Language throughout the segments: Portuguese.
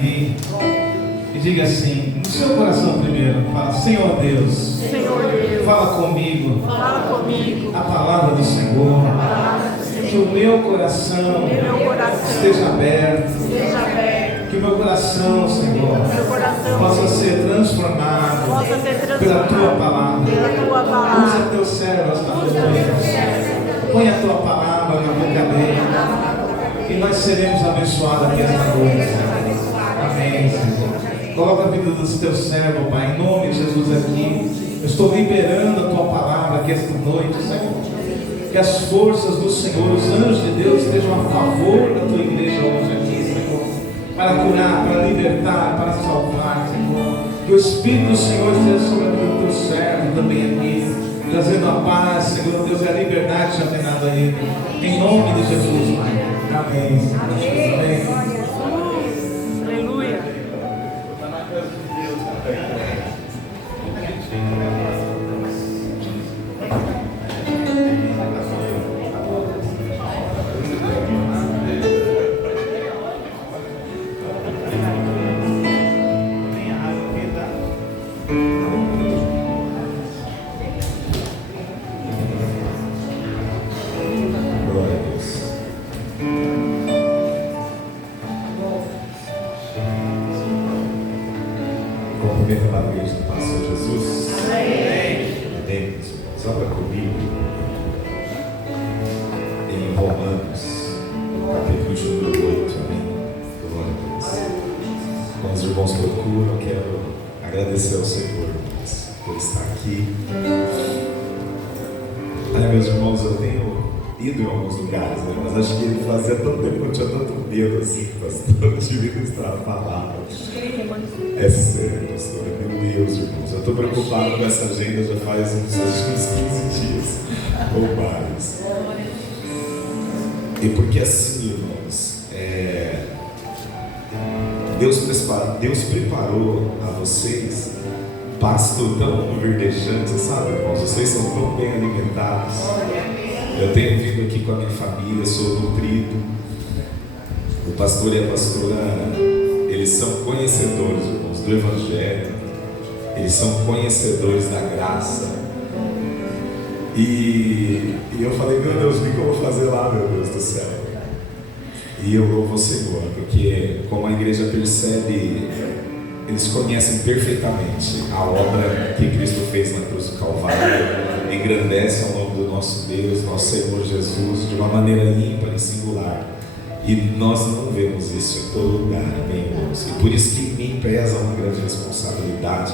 E diga assim, no seu coração primeiro, fala: Senhor Deus, Senhor Deus, fala comigo a palavra do Senhor, que o meu coração esteja aberto, que o meu coração, Senhor, possa ser transformado pela Tua palavra. Usa Teu servo esta noite, põe a Tua palavra na boca dele, e nós seremos abençoados nesta noite. Amém, Senhor. Coloca a vida dos teus servos, Pai, em nome de Jesus aqui. Eu estou liberando a Tua palavra aqui esta noite, Senhor. Que as forças do Senhor, os anjos de Deus estejam a favor da Tua igreja hoje aqui, Senhor. Para curar, para libertar, para salvar, Senhor. Que o Espírito do Senhor esteja sobre o Teu servo também aqui, trazendo a paz, Senhor Deus, e a liberdade já tem dado a Ele. Em nome de Jesus, Pai. Amém, Senhor. Amém. Cumprimento a igreja do Pastor Jesus. Amém. Amém, meus irmãos. Abra comigo em Romanos, capítulo de número 8. Amém. Glória a Deus. Quando os irmãos procuram, eu quero agradecer ao Senhor por estar aqui. Olha, meus irmãos, eu tenho ido em alguns lugares, né? Mas acho que fazia tanto tempo que eu tinha tanto medo assim, pastor, de ministrar a palavra. É sério, pastor, meu Deus, irmãos, eu estou preocupado com essa agenda já faz uns 15 dias ou mais. E porque assim, irmãos, Deus preparou a vocês pasto tão verdejante, sabe, irmãos? Vocês são tão bem alimentados. Eu tenho vindo aqui com a minha família, sou nutrido. O pastor e a pastora, eles são conhecedores, irmãos, do Evangelho. Eles são conhecedores da graça. E eu falei, meu Deus, o que eu vou fazer lá, meu Deus do céu? E eu louvo o Senhor, porque como a igreja percebe, eles conhecem perfeitamente a obra que Cristo fez na cruz do Calvário. Engrandece ao nome do nosso Deus, nosso Senhor Jesus, de uma maneira ímpar e singular. E nós não vemos isso em todo lugar, amém, irmãos? E por isso que em mim pesa uma grande responsabilidade.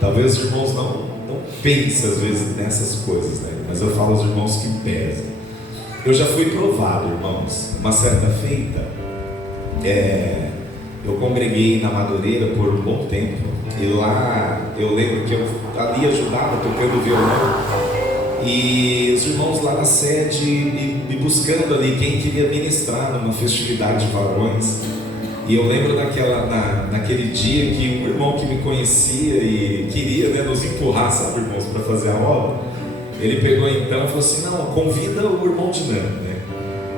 Talvez os irmãos não pensem às vezes nessas coisas, né? Mas eu falo aos irmãos que pesam. Eu já fui provado, irmãos. Uma certa feita, eu congreguei na Madureira por um bom tempo. E lá eu lembro que eu ali ajudava tocando violão. E os irmãos lá na sede me buscando ali quem queria ministrar numa festividade de varões. E eu lembro naquele dia que um irmão que me conhecia e queria, né, nos empurrar, sabe, irmãos, para fazer a obra. Ele pegou então e falou assim, não, convida o irmão Dinan, né?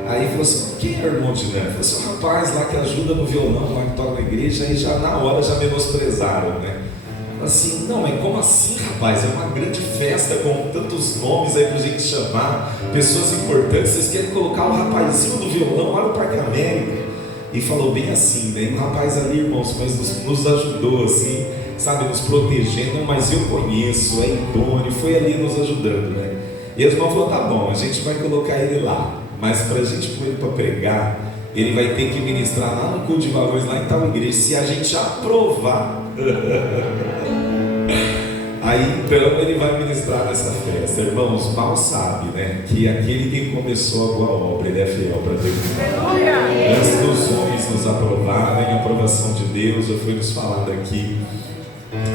Aí falou assim, quem é o irmão Dinan? Falou assim, o rapaz lá que ajuda no violão, lá que toca na igreja. Aí já na hora já menosprezaram, né? Assim, não, mas como assim, rapaz? É uma grande festa com tantos nomes aí pra gente chamar, pessoas importantes. Vocês querem colocar o rapazinho do violão lá no Parque América? E falou bem assim, né? E o rapaz ali, irmãos, mas nos ajudou assim, sabe, nos protegendo. Mas eu conheço, é idôneo, foi ali nos ajudando, né? E os irmãos falaram, tá bom, a gente vai colocar ele lá, mas pra gente pôr ele pra pregar, ele vai ter que ministrar lá no culto de varões, lá em tal igreja, se a gente aprovar. Aí então ele vai ministrar nessa festa. Irmãos, mal sabe, né, que aquele que começou a boa obra, ele é fiel para terminar. Antes dos homens nos aprovarem, a aprovação de Deus, já foi nos falado aqui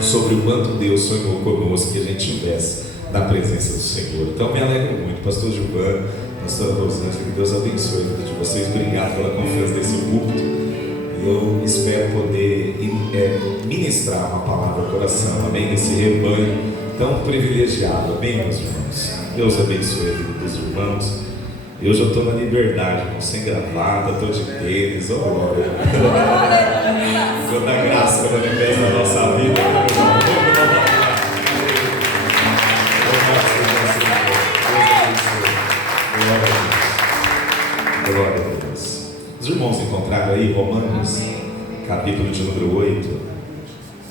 sobre o quanto Deus sonhou conosco que a gente estivesse na presença do Senhor. Então me alegro muito, pastor Gilvan, pastora Rosângela, que Deus abençoe a vida de vocês. Obrigado pela confiança desse púlpito. Eu espero poder ministrar uma palavra ao coração, amém? Nesse rebanho tão privilegiado, amém, meus irmãos? Deus abençoe a vida dos irmãos. Eu já estou na liberdade, irmão, sem gravata, estou de tênis, oh glória. obra da graça manifesta na nossa vida. Glória a Deus. Os irmãos encontraram aí Romanos, capítulo de número 8.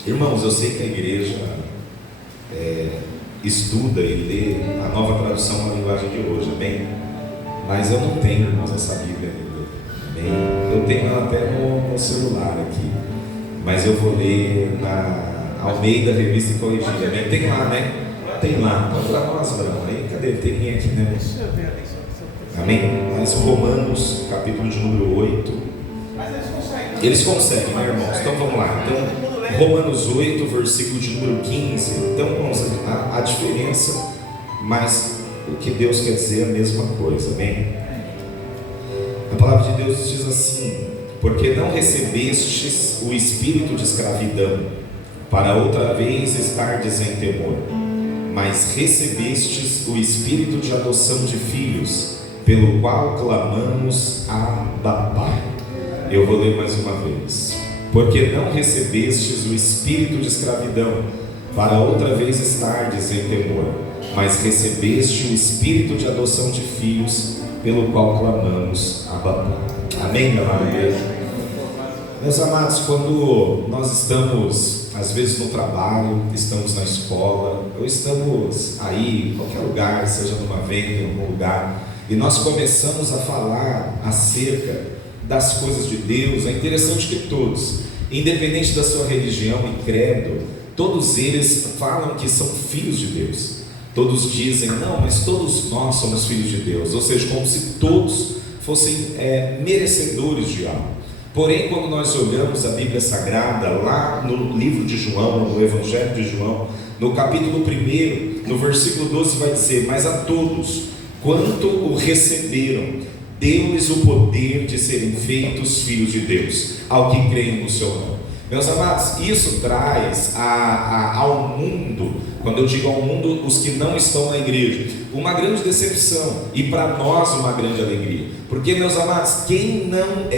Irmãos, eu sei que a igreja estuda e lê a nova tradução na linguagem de hoje, amém? Mas eu não tenho, irmãos, essa Bíblia ainda, amém? Eu tenho ela até no celular aqui, mas eu vou ler na Almeida Revista e Corrigida, amém? Tem lá, né? Tem lá, pode para nós, Brão, aí, cadê? Tem aqui, né? Amém? Mas Romanos, capítulo de número 8. Eles conseguem, né, irmãos? Então vamos lá. Então, Romanos 8, versículo de número 15. Então, irmãos, a diferença, mas o que Deus quer dizer é a mesma coisa, amém? A palavra de Deus diz assim: porque não recebestes o espírito de escravidão, para outra vez estardes em temor, mas recebestes o espírito de adoção de filhos, pelo qual clamamos Abba Pai. Eu vou ler mais uma vez. Porque não recebestes o espírito de escravidão, para outra vez estardes em temor, mas recebeste o espírito de adoção de filhos, pelo qual clamamos Abba Pai. Amém, meu amado igreja? Meus amados, quando nós estamos, às vezes no trabalho, estamos na escola, ou estamos aí, em qualquer lugar, seja numa venda, em algum lugar, e nós começamos a falar acerca das coisas de Deus, é interessante que todos, independente da sua religião e credo, todos eles falam que são filhos de Deus. Todos dizem, não, mas todos nós somos filhos de Deus, ou seja, como se todos fossem merecedores de algo. Porém, quando nós olhamos a Bíblia Sagrada, lá no livro de João, no Evangelho de João, no capítulo 1, no versículo 12 vai dizer, mas a todos, quanto o receberam, deu-lhes o poder de serem feitos filhos de Deus, ao que creem no seu nome. Meus amados, isso traz ao mundo, quando eu digo ao mundo, os que não estão na igreja, uma grande decepção, e para nós uma grande alegria, porque, meus amados, quem não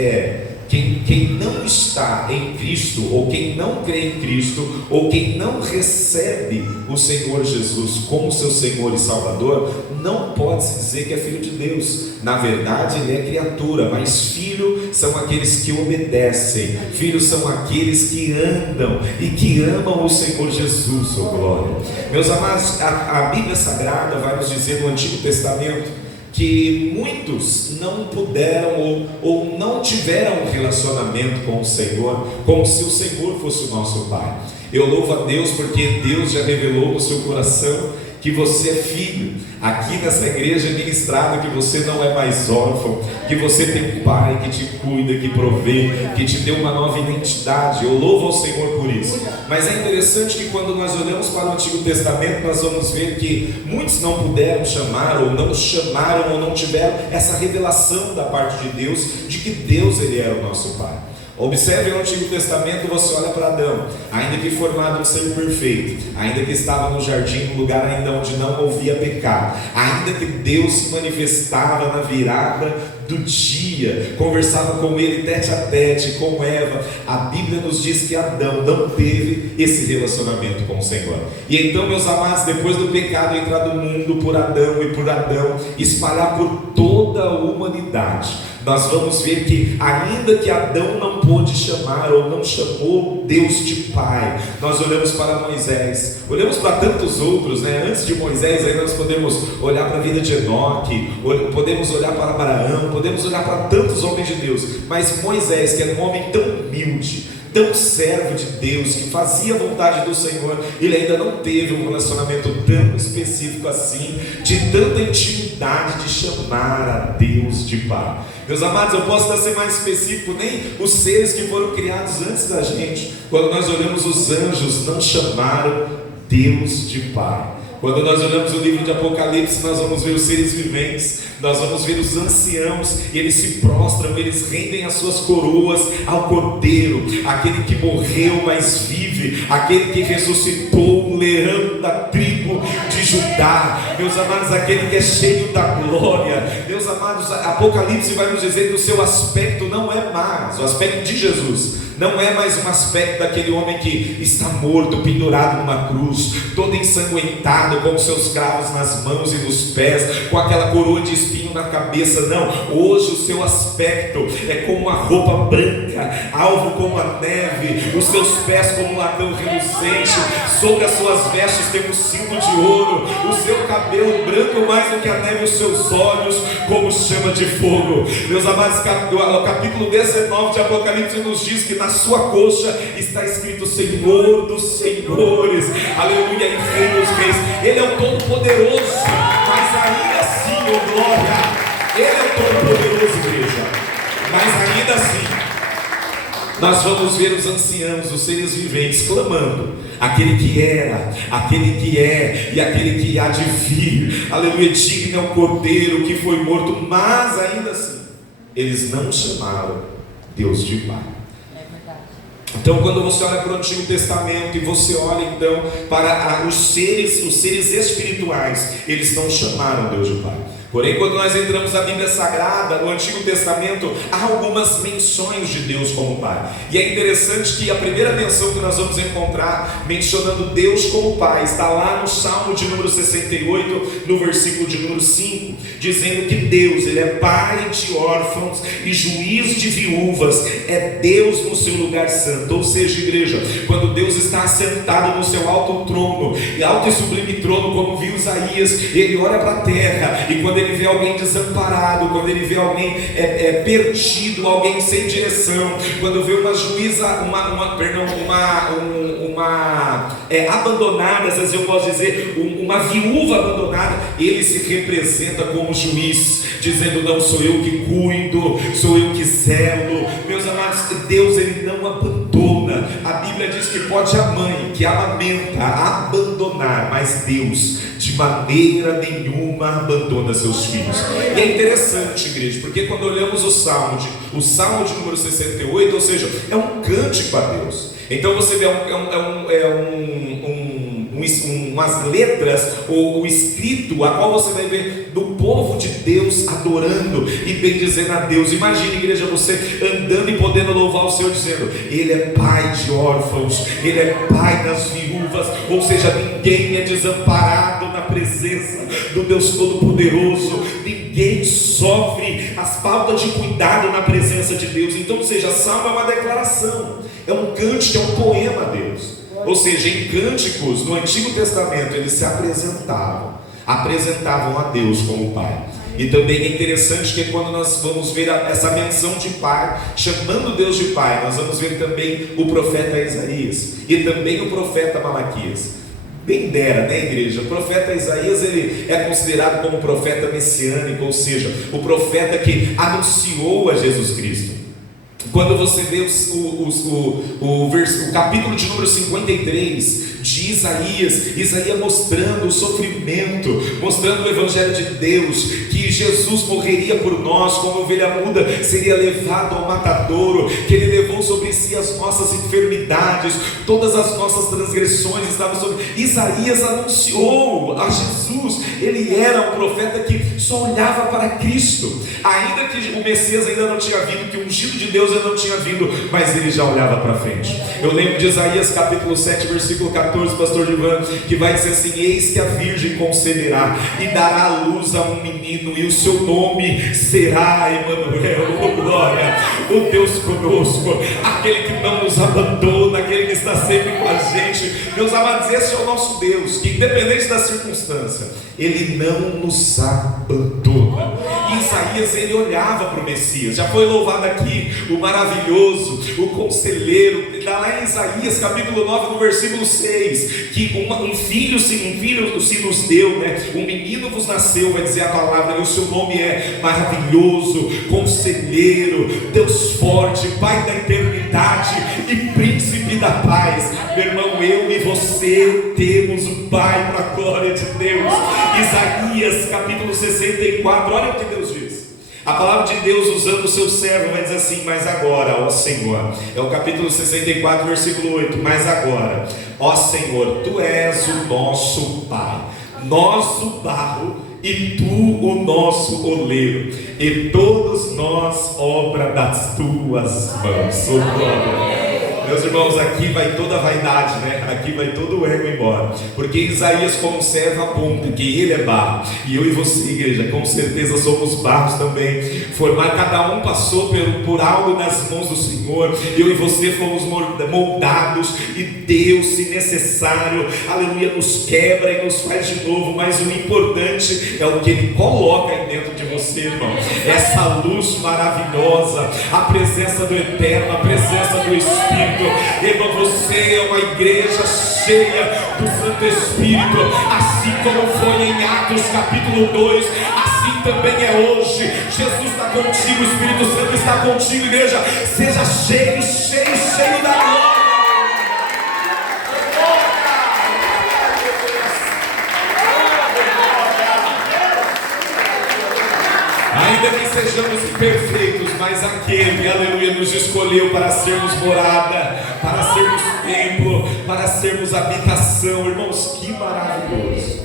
está em Cristo, ou quem não crê em Cristo, ou quem não recebe o Senhor Jesus como seu Senhor e Salvador, não pode se dizer que é filho de Deus. Na verdade, ele é criatura, mas filhos são aqueles que obedecem, filhos são aqueles que andam e que amam o Senhor Jesus, oh glória. Meus amados, a Bíblia Sagrada vai nos dizer no Antigo Testamento que muitos não puderam ou não tiveram um relacionamento com o Senhor, como se o Senhor fosse o nosso Pai. Eu louvo a Deus porque Deus já revelou no seu coração que você é filho. Aqui nessa igreja é ministrado que você não é mais órfão, que você tem um Pai que te cuida, que provê, que te deu uma nova identidade. Eu louvo ao Senhor por isso. Mas é interessante que quando nós olhamos para o Antigo Testamento, nós vamos ver que muitos não puderam chamar, ou não chamaram, ou não tiveram essa revelação da parte de Deus, de que Deus ele era o nosso Pai. Observe no Antigo Testamento, você olha para Adão, ainda que formado um ser perfeito, ainda que estava no jardim, no lugar ainda onde não havia pecado, ainda que Deus se manifestava na virada do dia, conversava com ele tete a tete, com Eva, a Bíblia nos diz que Adão não teve esse relacionamento com o Senhor. E então, meus amados, depois do pecado entrar no mundo por Adão e por Adão espalhar por toda a humanidade, nós vamos ver que ainda que Adão não pôde chamar ou não chamou Deus de Pai, nós olhamos para Moisés, olhamos para tantos outros, né? Antes de Moisés, aí nós podemos olhar para a vida de Enoque, podemos olhar para Abraão, podemos olhar para tantos homens de Deus, mas Moisés, que era um homem tão humilde, tão servo de Deus, que fazia a vontade do Senhor, ele ainda não teve um relacionamento tão específico assim, de tanta intimidade de chamar a Deus de Pai. Meus amados, eu posso até ser mais específico, nem os seres que foram criados antes da gente, quando nós olhamos os anjos, não chamaram Deus de Pai. Quando nós olhamos o livro de Apocalipse, nós vamos ver os seres viventes, nós vamos ver os anciãos, e eles se prostram, eles rendem as suas coroas ao Cordeiro, aquele que morreu, mas vive, aquele que ressuscitou, leão da tribo de Judá, meus amados, aquele que é cheio da glória. Meus amados, Apocalipse vai nos dizer que o seu aspecto não é mais, o aspecto de Jesus não é mais um aspecto daquele homem que está morto, pendurado numa cruz, todo ensanguentado, com seus cravos nas mãos e nos pés, com aquela coroa de espinho na cabeça. Não, hoje o seu aspecto é como uma roupa branca, alvo como a neve, os seus pés como um latão reluzente, sobre as suas vestes tem um cinto de ouro, o seu cabelo branco mais do que a neve, os seus olhos como chama de fogo. Meus amados, o capítulo 19 de Apocalipse nos diz que na sua coxa está escrito Senhor dos Senhores, aleluia, e Rei dos Reis. Ele é o Todo-Poderoso, mas ainda assim, oh glória, Ele é o Todo-Poderoso, igreja. Mas ainda assim, nós vamos ver os anciãos, os seres viventes, clamando: aquele que era, aquele que é e aquele que há de vir, aleluia, digno é o Cordeiro que foi morto. Mas ainda assim, eles não chamaram Deus de Pai. Então, quando você olha para o Antigo Testamento e você olha então para os seres espirituais, eles não chamaram Deus de Pai. Porém, quando nós entramos na Bíblia Sagrada, no Antigo Testamento, há algumas menções de Deus como Pai. E é interessante que a primeira menção que nós vamos encontrar mencionando Deus como Pai está lá no Salmo de número 68, no versículo de número 5, dizendo que Deus, Ele é Pai de órfãos e juiz de viúvas, é Deus no seu lugar santo. Ou seja, igreja, quando Deus está assentado no seu alto trono, e alto e sublime trono, como viu Isaías, Ele olha para a terra, e quando Ele vê alguém desamparado, quando Ele vê alguém perdido, alguém sem direção, quando vê uma juíza, abandonada, às vezes eu posso dizer, uma viúva abandonada, Ele se representa como juiz, dizendo: não sou eu que cuido, sou eu que zelo. Meus amados, Deus, Ele não abandona. A Bíblia diz que pode a mãe que amamenta abandonar, mas Deus de maneira nenhuma abandona seus filhos. E é interessante, igreja, porque quando olhamos o Salmo de número 68, ou seja, é um cântico a Deus. Então você vê umas letras, ou o escrito, a qual você vai ver do povo de Deus adorando e bendizendo a Deus. Imagine, igreja, você andando e podendo louvar o Senhor, dizendo: Ele é Pai de órfãos, Ele é Pai das viúvas. Ou seja, ninguém é desamparado na presença do Deus Todo-Poderoso, ninguém sofre as faltas de cuidado na presença de Deus. Então, ou seja, Salmo é uma declaração, é um cântico, é um poema a Deus. Ou seja, em cânticos no Antigo Testamento eles se apresentavam a Deus como Pai. E também é interessante que quando nós vamos ver essa menção de Pai, chamando Deus de Pai, nós vamos ver também o profeta Isaías e também o profeta Malaquias. Bem dera, né, igreja? O profeta Isaías, ele é considerado como profeta messiânico, ou seja, o profeta que anunciou a Jesus Cristo. Quando você vê o capítulo de número 53 de Isaías mostrando o sofrimento, mostrando o Evangelho de Deus, que Jesus morreria por nós, como ovelha muda seria levado ao matadouro, que Ele levou sobre si as nossas enfermidades, todas as nossas transgressões estavam sobre. Isaías anunciou a Jesus. Ele era um profeta que só olhava para Cristo, ainda que o Messias ainda não tinha vindo, que o ungido de Deus ainda não tinha vindo, mas ele já olhava para frente. Eu lembro de Isaías capítulo 7, versículo 14, pastor Givan, que vai dizer assim: eis que a virgem conceberá e dará à luz a um menino, e o seu nome será Emanuel. Oh glória, o Deus conosco, aquele que não nos abandona, aquele que está sempre com a gente. Meus amados, esse é o nosso Deus, que independente da circunstância, Ele não nos abandona. E Isaías, ele olhava para o Messias. Já foi louvado aqui o maravilhoso, o conselheiro. Está lá em Isaías capítulo 9, no versículo 6, que um filho se nos deu, né? Um menino vos nasceu, vai dizer a palavra, e o seu nome é maravilhoso, conselheiro, Deus forte, Pai da eternidade e príncipe da paz. Meu irmão, eu e você temos o Pai para a glória de Deus. Isaías capítulo 64, olha o que Deus diz: A palavra de Deus usando o seu servo vai dizer assim: mas agora, ó Senhor, é o capítulo 64, versículo 8, mas agora, ó Senhor, Tu és o nosso Pai, nós o barro e Tu o nosso oleiro, e todos nós obra das Tuas mãos. Oh, glória. Meus irmãos, aqui vai toda a vaidade, né? Aqui vai todo o ego embora, porque Isaías como servo aponta que ele é barro, e eu e você, igreja, com certeza somos barros também. Cada um passou por algo nas mãos do Senhor. Eu e você fomos moldados, e Deus, se necessário, aleluia, nos quebra e nos faz de novo. Mas o importante é o que Ele coloca aí dentro de você, irmão. Essa luz maravilhosa, a presença do Eterno, a presença do Espírito. Irmão, você é uma igreja cheia do Santo Espírito, assim como foi em Atos capítulo 2, assim também é hoje. Jesus está contigo, o Espírito Santo está contigo, igreja. Seja cheio, cheio, cheio da glória. Ainda que sejamos imperfeitos, mas aquele, aleluia, nos escolheu para sermos morada, para sermos templo, para sermos habitação. Irmãos, que maravilhoso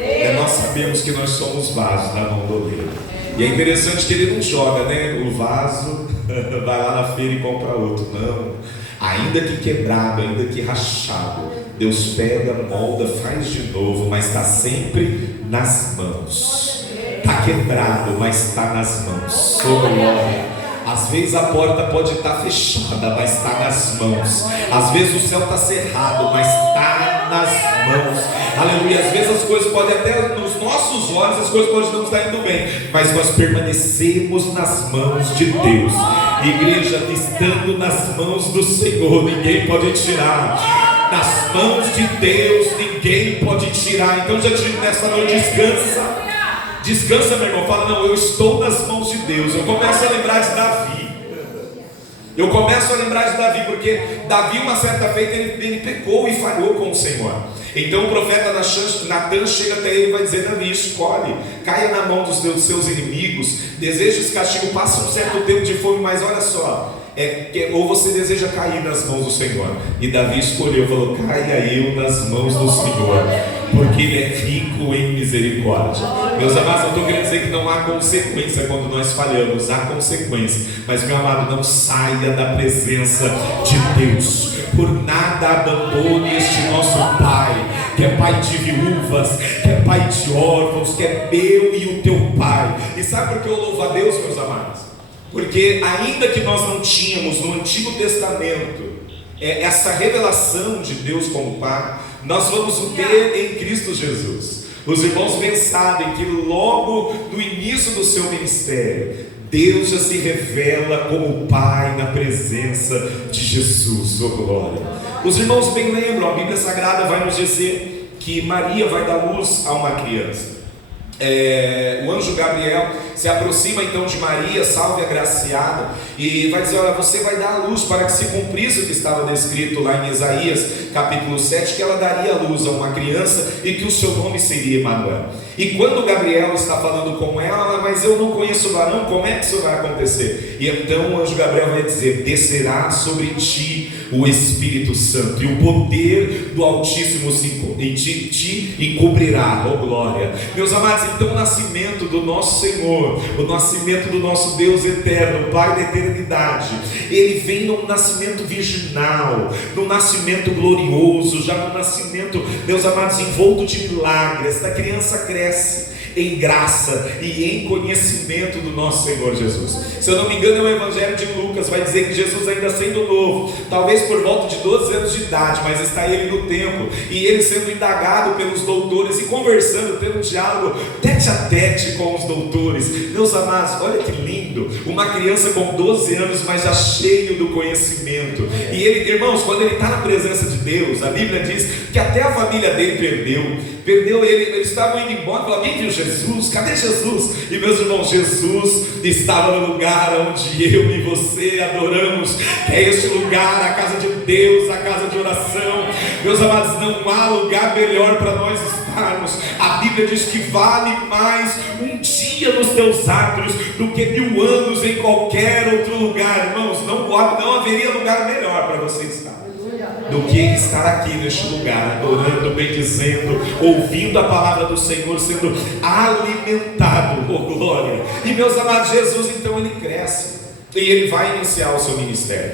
é nós sabemos que nós somos vasos na mão do oleiro. E é interessante que ele não joga, né, o vaso, vai lá na feira e compra outro. Não, ainda que quebrado, ainda que rachado, Deus pega, molda, faz de novo, mas está sempre nas mãos. Está quebrado, mas está nas mãos. Oh, glória. Às vezes a porta pode estar fechada, mas está nas mãos. Às vezes o céu está cerrado, mas está nas mãos. Aleluia. Às vezes as coisas podem até, nos nossos olhos, as coisas podem não estar indo bem, mas nós permanecemos nas mãos de Deus. Igreja, estando nas mãos do Senhor, ninguém pode tirar. Nas mãos de Deus, ninguém pode tirar. Então já te nessa noite, descansa. Descansa, meu irmão. Fala, não, eu estou nas mãos de Deus. Eu começo a lembrar de Davi. Porque Davi, uma certa feita, ele pecou e falhou com o Senhor. Então o profeta Natan chega até ele e vai dizer: Davi, escolhe, caia na mão dos seus inimigos, deseja esse castigo, passa um certo tempo de fome, mas olha só, ou você deseja cair nas mãos do Senhor. E Davi escolheu, falou: caia eu nas mãos do Senhor, porque Ele é rico em misericórdia. Meus amados, eu estou querendo dizer que não há consequência quando nós falhamos, há consequência. Mas, meu amado, não saia da presença de Deus. Por nada abandone este nosso Pai, que é Pai de viúvas, que é Pai de órfãos, que é meu e o teu Pai. E sabe por que eu louvo a Deus, meus amados? Porque ainda que nós não tínhamos no Antigo Testamento essa revelação de Deus como Pai, nós vamos ter em Cristo Jesus. Os irmãos bem sabem que logo no início do seu ministério, Deus já se revela como Pai na presença de Jesus. Oh, glória! Os irmãos bem lembram, a Bíblia Sagrada vai nos dizer que Maria vai dar luz a uma criança. O anjo Gabriel se aproxima então de Maria, salve agraciada, e vai dizer: olha, você vai dar a luz para que se cumprisse o que estava descrito lá em Isaías capítulo 7, que ela daria a luz a uma criança e que o seu nome seria Emanuel. E quando Gabriel está falando com ela, mas eu não conheço o varão, como é que isso vai acontecer? E então o anjo Gabriel vai dizer: descerá sobre ti o Espírito Santo, e o poder do Altíssimo te encobrirá. Oh, glória! Meus amados, então o nascimento do nosso Senhor, o nascimento do nosso Deus eterno, Pai da eternidade, ele vem num nascimento virginal, num nascimento glorioso, já no nascimento, meus amados, envolto de milagre. Esta criança cresce em graça e em conhecimento do nosso Senhor Jesus. Se eu não me engano, é o Evangelho de Lucas, vai dizer que Jesus, ainda sendo novo, talvez por volta de 12 anos de idade, mas está ele no templo, e ele sendo indagado pelos doutores e conversando, tendo um diálogo tete a tete com os doutores. Meus amados, olha que lindo, uma criança com 12 anos, mas já cheio do conhecimento. E ele, irmãos, quando ele está na presença de Deus, a Bíblia diz que até a família dele perdeu, eles estavam indo embora, falaram: quem viu Jesus? Jesus? Cadê Jesus? E meus irmãos, Jesus estava no lugar onde eu e você adoramos, que é este lugar, a casa de Deus, a casa de oração. Meus amados, não há lugar melhor para nós estarmos. A Bíblia diz que vale mais um dia nos teus átrios do que 1000 anos em qualquer outro lugar. Irmãos, não haveria lugar melhor para você estar do que estar aqui neste lugar, adorando, bendizendo, ouvindo a palavra do Senhor, sendo alimentado por glória. E meus amados, Jesus então ele cresce e ele vai iniciar o seu ministério.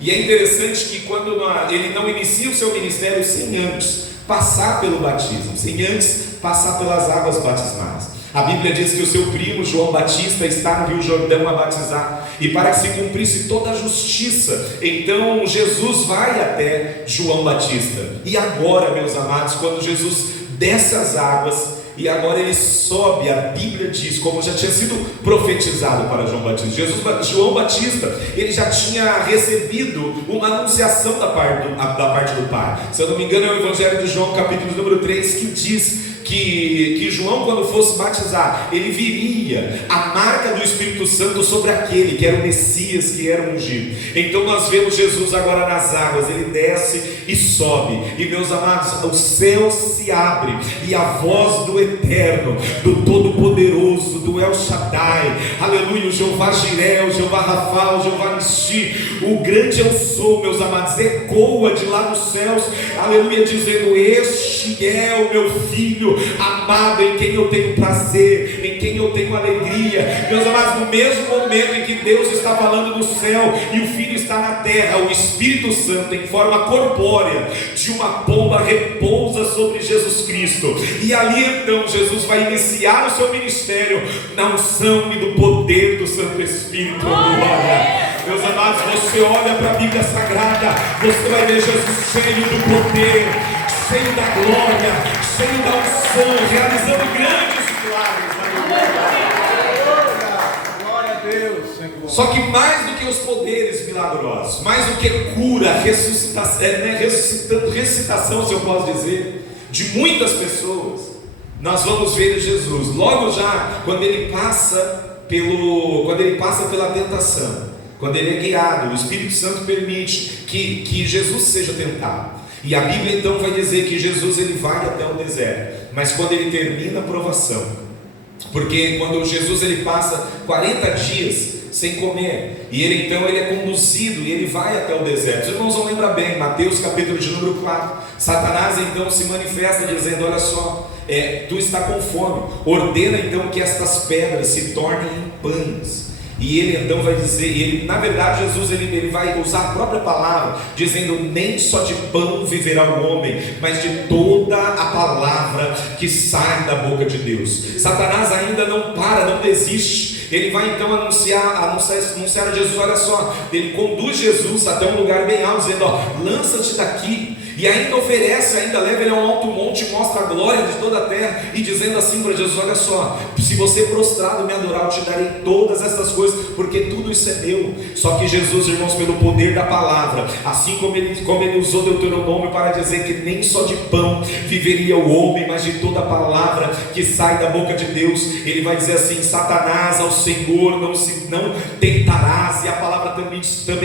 E é interessante que quando ele não inicia o seu ministério sem antes passar pelo batismo, sem antes passar pelas águas batismais. A Bíblia diz que o seu primo João Batista está no Rio Jordão a batizar, e para que se cumprisse toda a justiça, então Jesus vai até João Batista. E agora, meus amados, quando Jesus desce as águas e agora ele sobe, a Bíblia diz, como já tinha sido profetizado para João Batista, João Batista, ele já tinha recebido uma anunciação da parte do Pai. Se eu não me engano é o Evangelho de João, capítulo número 3, que diz que João, quando fosse batizar, ele viria a marca do Espírito Santo sobre aquele que era o Messias, que era o ungido. Então nós vemos Jesus agora nas águas, ele desce e sobe, e meus amados, o céu se abre, e a voz do Eterno, do Todo-Poderoso, do El Shaddai, aleluia, o Jeová Jireh, o Jeová Rafa, o Jeová Nissi, o grande eu sou, meus amados, ecoa de lá nos céus, aleluia, dizendo: este é o meu filho amado, em quem eu tenho prazer, em quem eu tenho alegria. Meus amados, no mesmo momento em que Deus está falando do céu e o Filho está na terra, o Espírito Santo em forma corpórea de uma pomba repousa sobre Jesus Cristo, e ali então Jesus vai iniciar o seu ministério na unção e do poder do Santo Espírito. Glória. Meus amados, você olha para a Bíblia Sagrada, você vai ver Jesus cheio do poder, cheio da glória, cheio da unção, realizando grandes milagres. Glória a Deus, Senhor. Só que mais do que os poderes milagrosos, mais do que cura, ressuscitação, se eu posso dizer, de muitas pessoas, nós vamos ver Jesus logo já quando ele passa pela tentação, quando ele é guiado, o Espírito Santo permite que Jesus seja tentado. E a Bíblia então vai dizer que Jesus ele vai até o deserto, mas quando ele termina a provação, porque quando Jesus ele passa 40 dias sem comer, e ele então ele é conduzido e ele vai até o deserto. Os irmãos vão lembrar bem, Mateus capítulo de número 4, Satanás então se manifesta dizendo: olha só, tu está com fome, ordena então que estas pedras se tornem em pães. E ele então vai dizer, na verdade Jesus ele vai usar a própria palavra, dizendo: nem só de pão viverá o homem, mas de toda a palavra que sai da boca de Deus. Satanás ainda não para, não desiste. Ele vai então anunciar a Jesus. Olha só, ele conduz Jesus até um lugar bem alto, dizendo: lança-te daqui. E ainda oferece, leva ele a um alto monte, mostra a glória de toda a terra, e dizendo assim para Jesus: olha só, se você prostrado me adorar, eu te darei todas essas coisas, porque tudo isso é meu. Só que Jesus, irmãos, pelo poder da palavra, assim como ele usou Deuteronômio para dizer que nem só de pão viveria o homem, mas de toda a palavra que sai da boca de Deus, ele vai dizer assim: Satanás, ao Senhor não tentarás. E a palavra também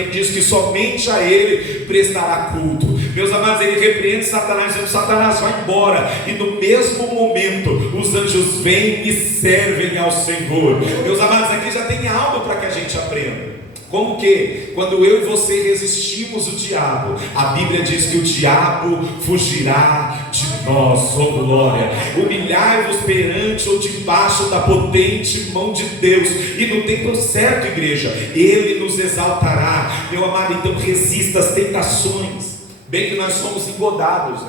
diz que somente a ele prestará culto. Meus amados, ele repreende Satanás, dizendo: Satanás, vai embora. E no mesmo momento os anjos vêm e servem ao Senhor. Meus amados, aqui já tem algo para que a gente aprenda. Como que? Quando eu e você resistimos o diabo, a Bíblia diz que o diabo fugirá de nós. Oh glória! Humilhai-vos perante ou debaixo da potente mão de Deus, e no tempo certo, igreja, Ele nos exaltará. Meu amado, então resista às tentações. Bem que nós somos engodados,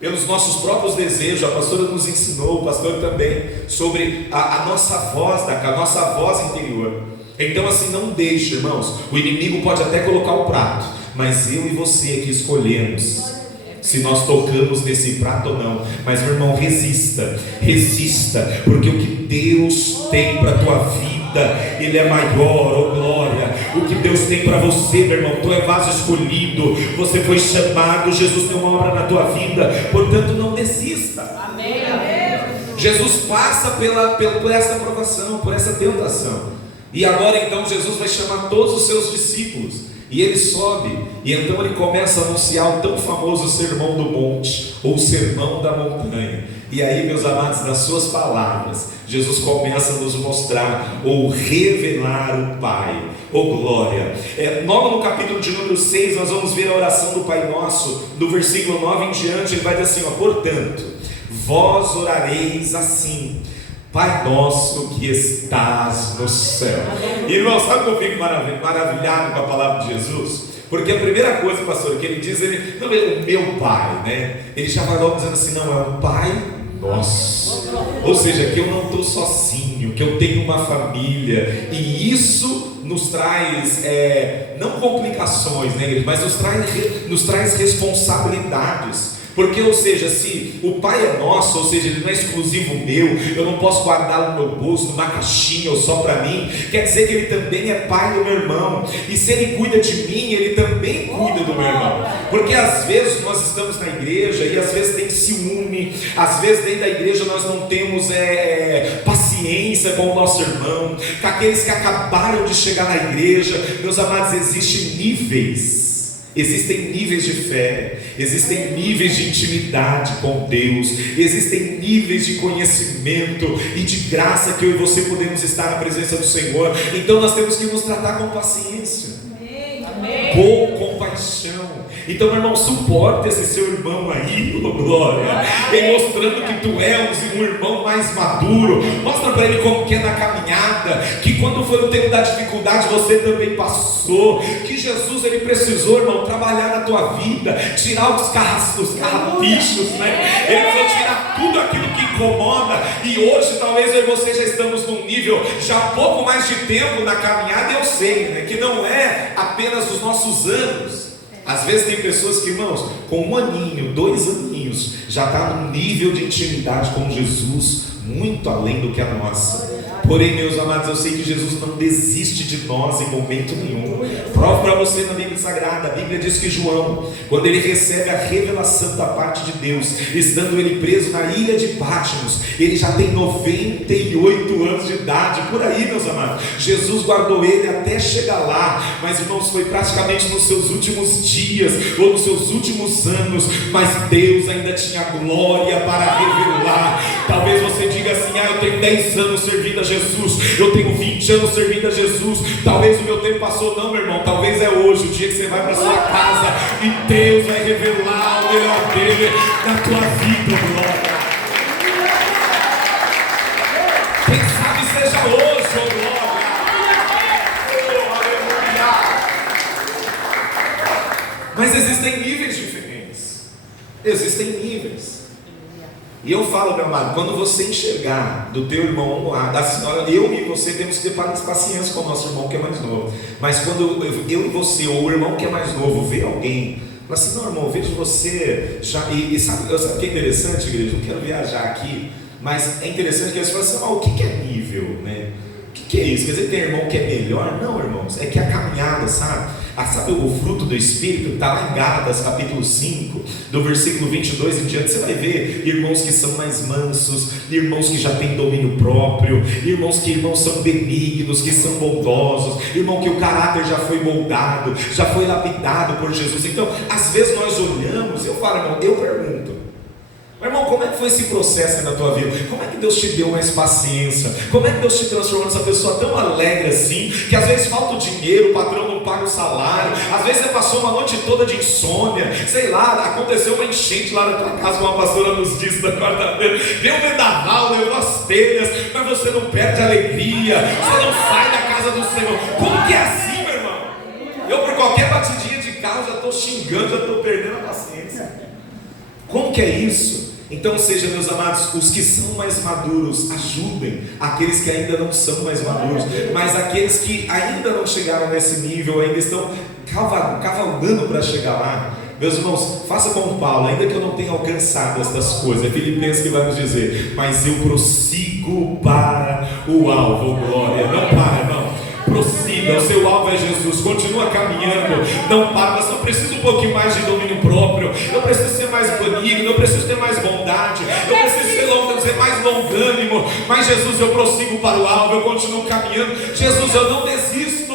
pelos nossos próprios desejos. A pastora nos ensinou, o pastor também, sobre a nossa voz interior. Então assim, não deixe, irmãos, o inimigo pode até colocar o prato, mas eu e você aqui escolhemos se nós tocamos nesse prato ou não. Mas meu irmão, resista, porque o que Deus tem para a tua vida, Ele é maior. Oh glória! O que Deus tem para você, meu irmão, tu é vaso escolhido, você foi chamado, Jesus tem uma obra na tua vida, portanto não desista. Amém. Jesus passa por essa provação, por essa tentação. E agora então Jesus vai chamar todos os seus discípulos. E ele sobe, e então ele começa a anunciar o tão famoso Sermão do Monte, ou Sermão da Montanha. E aí, meus amados, nas suas palavras, Jesus começa a nos mostrar, ou revelar o Pai. Oh glória! Logo no capítulo de número 6, nós vamos ver a oração do Pai Nosso. Do versículo 9 em diante, ele vai dizer assim, portanto, vós orareis assim: Pai nosso que estás no céu. Irmão, sabe que eu fico maravilhado com a palavra de Jesus? Porque a primeira coisa, pastor, que ele diz, ele não é o meu Pai, né? Ele já vai logo dizendo assim, não, é o Pai nosso. Ou seja, que eu não estou sozinho, que eu tenho uma família. E isso nos traz, não complicações, né, mas nos traz responsabilidades. Porque, ou seja, se o Pai é nosso, ou seja, ele não é exclusivo meu, eu não posso guardá-lo no meu bolso, numa caixinha ou só para mim, quer dizer que ele também é pai do meu irmão. E se ele cuida de mim, ele também cuida do meu irmão. Porque às vezes nós estamos na igreja e às vezes tem ciúme, às vezes dentro da igreja nós não temos paciência com o nosso irmão, com aqueles que acabaram de chegar na igreja. Meus amados, existem níveis de fé, existem níveis de intimidade com Deus, existem níveis de conhecimento e de graça que eu e você podemos estar na presença do Senhor. Então nós temos que nos tratar com paciência, com compaixão. Então, meu irmão, suporte esse seu irmão aí, oh glória, e mostrando que tu és um irmão mais maduro. Mostra para ele como que é na caminhada, que quando foi o tempo da dificuldade você também passou, que Jesus ele precisou, irmão, trabalhar na tua vida, tirar os carrapichos, né? Ele precisou tirar tudo aquilo que incomoda. E hoje talvez eu e você já estamos num nível já um pouco mais de tempo na caminhada. Eu sei, né, que não é apenas os nossos anos. Às vezes tem pessoas que, irmãos, com 1 aninho, 2 aninhos, já está num nível de intimidade com Jesus muito além do que a nossa. Porém, meus amados, eu sei que Jesus não desiste de nós em momento nenhum. Prova para você na Bíblia Sagrada. A Bíblia diz que João, quando ele recebe a revelação da parte de Deus, estando ele preso na ilha de Patmos, ele já tem 98 anos de idade, por aí, meus amados. Jesus guardou ele até chegar lá, mas, irmãos, foi praticamente nos seus últimos dias, ou nos seus últimos anos, mas Deus ainda tinha glória para revelar. Talvez você diga assim, eu tenho 10 anos servindo a Jesus, eu tenho 20 anos servindo a Jesus, talvez o meu tempo passou. Não, meu irmão, talvez é hoje o dia que você vai para sua casa e Deus vai revelar o melhor dele na tua vida, glória. Quem sabe seja hoje, oh glória. Oh, aleluia. Mas existem níveis diferentes, existem níveis. E eu falo, meu amado, quando você enxergar do teu irmão, da senhora, eu e você temos que ter paciência com o nosso irmão que é mais novo. Mas quando eu e você, ou o irmão que é mais novo, vê alguém, fala assim, não, irmão, vejo você já. E sabe o que é interessante, igreja? Não quero viajar aqui, mas é interessante que eles falam assim, o que é nível, né? O que é isso? Quer dizer, tem irmão que é melhor? Não, irmãos, é que a caminhada, sabe? Sabe o fruto do Espírito? Está lá em Gálatas capítulo 5, do versículo 22 em diante. Você vai ver irmãos que são mais mansos, irmãos que já têm domínio próprio, irmãos que são benignos, que são bondosos, irmão que o caráter já foi moldado, já foi lapidado por Jesus. Então, às vezes nós olhamos, eu falo, irmão, eu pergunto, meu irmão, como é que foi esse processo na tua vida? Como é que Deus te deu mais paciência? Como é que Deus te transformou nessa pessoa tão alegre assim, que às vezes falta o dinheiro, o patrão não paga o salário, às vezes você passou uma noite toda de insônia, sei lá, aconteceu uma enchente lá na tua casa, como a pastora nos disse na quarta-feira, deu um vendaval, levou as telhas, mas você não perde a alegria, você não sai da casa do Senhor. Como que é assim, meu irmão? Eu por qualquer batidinha de carro já estou xingando, já estou perdendo a paciência. Como que é isso? Então, seja, meus amados, os que são mais maduros, ajudem aqueles que ainda não são mais maduros, mas aqueles que ainda não chegaram nesse nível, ainda estão cavalgando para chegar lá. Meus irmãos, faça como Paulo, ainda que eu não tenha alcançado estas coisas, é Filipenses que vai nos dizer, mas eu prossigo para o alvo, glória. Não para, irmão. prossiga, o seu alvo é Jesus, continua caminhando, não para. Mas eu preciso um pouquinho mais de domínio próprio, eu preciso ser mais benigno, eu preciso ter mais bondade, eu preciso ser mais longânimo. Mas Jesus, eu prossigo para o alvo, eu continuo caminhando. Jesus, eu não desisto.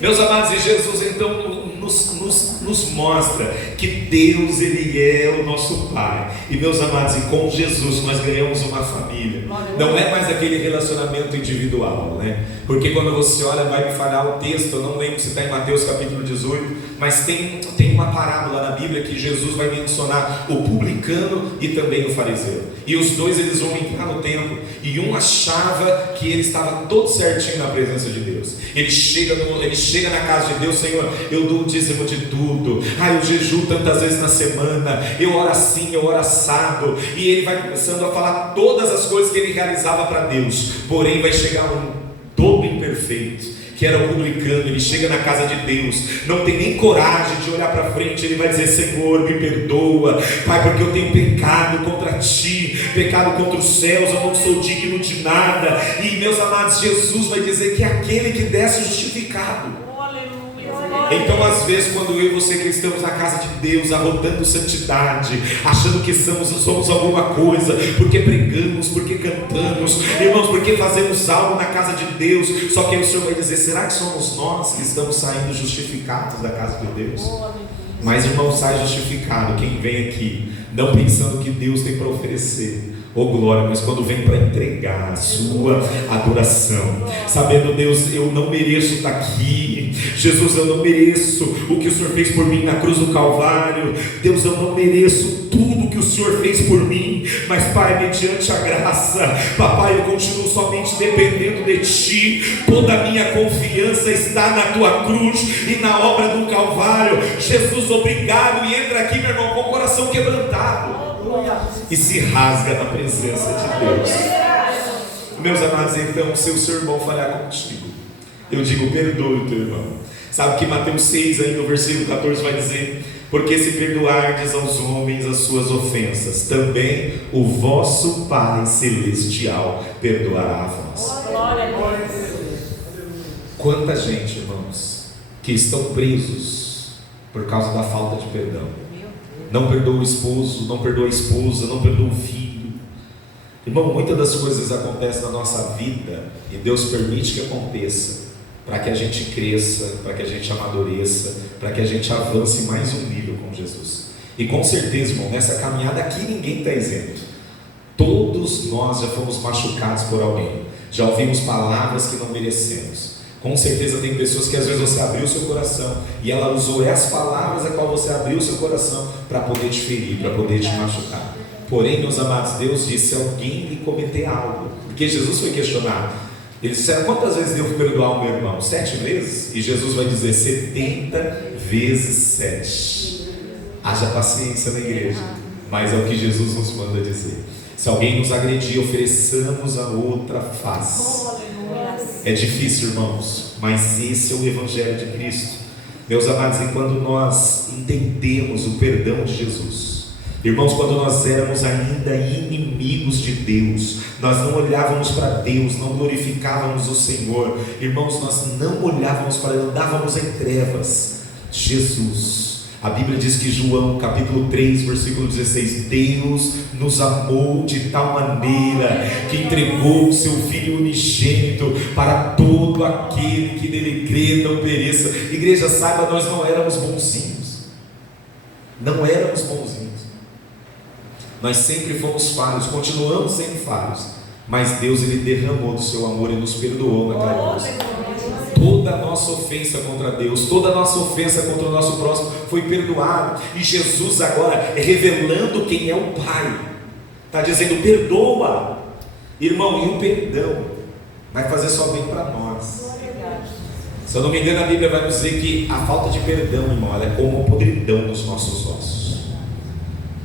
Meus amados, e Jesus então nos mostra que Deus, Ele é o nosso Pai. E meus amados, e com Jesus nós ganhamos uma família. Não é mais aquele relacionamento individual, né? Porque quando você olha, vai me falhar o texto, eu não lembro se está em Mateus capítulo 18, mas tem uma parábola na Bíblia que Jesus vai mencionar o publicano e também o fariseu. E os dois, eles vão entrar no templo, e um achava que ele estava todo certinho na presença de Deus. Ele chega na casa de Deus: Senhor, eu dou o dízimo de tudo, eu jejuo tantas vezes na semana, eu oro assim, eu oro assado. E ele vai começando a falar todas as coisas que ele realizava para Deus. Porém vai chegar um todo imperfeito, que era o publicano. Ele chega na casa de Deus, não tem nem coragem de olhar para frente. Ele vai dizer: Senhor, me perdoa, Pai, porque eu tenho pecado contra Ti, pecado contra os céus, eu não sou digno de nada. E meus amados, Jesus vai dizer que é aquele que desce justificado. Então às vezes, quando eu e você que estamos na casa de Deus, arrotando santidade, achando que somos alguma coisa, porque pregamos, porque cantamos, irmãos, porque fazemos algo na casa de Deus, só que aí o Senhor vai dizer: será que somos nós que estamos saindo justificados da casa de Deus? Mas irmão, sai justificado quem vem aqui, não pensando que Deus tem para oferecer, glória, mas quando vem para entregar a sua adoração, sabendo: Deus, eu não mereço estar aqui. Jesus, eu não mereço o que o Senhor fez por mim na cruz do Calvário. Deus, eu não mereço tudo que o Senhor fez por mim, mas Pai, mediante a graça, Papai, eu continuo somente dependendo de Ti. Toda a minha confiança está na Tua cruz e na obra do Calvário. Jesus, obrigado. E entra aqui, meu irmão, com o coração quebrantado e se rasga na presença de Deus. Meus amados, então, se o seu irmão falhar contigo, eu digo: perdoe o teu irmão. Sabe que Mateus 6, aí no versículo 14 vai dizer: porque se perdoardes aos homens as suas ofensas, também o vosso Pai Celestial perdoará a vós. Quanta gente, irmãos, que estão presos por causa da falta de perdão. Não perdoa o esposo, não perdoa a esposa, não perdoa o filho. Irmão, muitas das coisas acontecem na nossa vida e Deus permite que aconteça para que a gente cresça, para que a gente amadureça, para que a gente avance mais um nível com Jesus. E com certeza, irmão, nessa caminhada aqui ninguém está isento. Todos nós já fomos machucados por alguém, já ouvimos palavras que não merecemos. Com certeza tem pessoas que às vezes você abriu o seu coração e ela usou essas palavras a qual você abriu o seu coração para poder te ferir, para poder te machucar. Porém, meus amados, Deus disse: se alguém lhe cometer algo, porque Jesus foi questionado, eles disseram: quantas vezes devo perdoar o meu irmão? 7 vezes? E Jesus vai dizer: 70 vezes 7. Haja paciência na igreja, mas é o que Jesus nos manda dizer. Se alguém nos agredir, ofereçamos a outra face. É difícil, irmãos, mas esse é o Evangelho de Cristo. Meus amados, e quando nós entendemos o perdão de Jesus, irmãos, quando nós éramos ainda inimigos de Deus, nós não olhávamos para Deus, não glorificávamos o Senhor, irmãos, nós não olhávamos para Ele, andávamos em trevas. Jesus, a Bíblia diz que João capítulo 3 versículo 16: Deus nos amou de tal maneira que entregou o seu Filho unigênito para todo aquele que nele crê não pereça. Igreja, saiba, nós não éramos bonzinhos, não éramos bonzinhos, nós sempre fomos falhos, continuamos sendo falhos, mas Deus, Ele derramou do seu amor e nos perdoou naquela cruz. Toda a nossa ofensa contra Deus, toda a nossa ofensa contra o nosso próximo foi perdoado. E Jesus agora é revelando quem é o Pai, está dizendo: perdoa, irmão. E o perdão vai fazer só bem para nós. Se eu não me engano, a Bíblia vai dizer que a falta de perdão, irmão, ela é como uma podridão nos nossos ossos.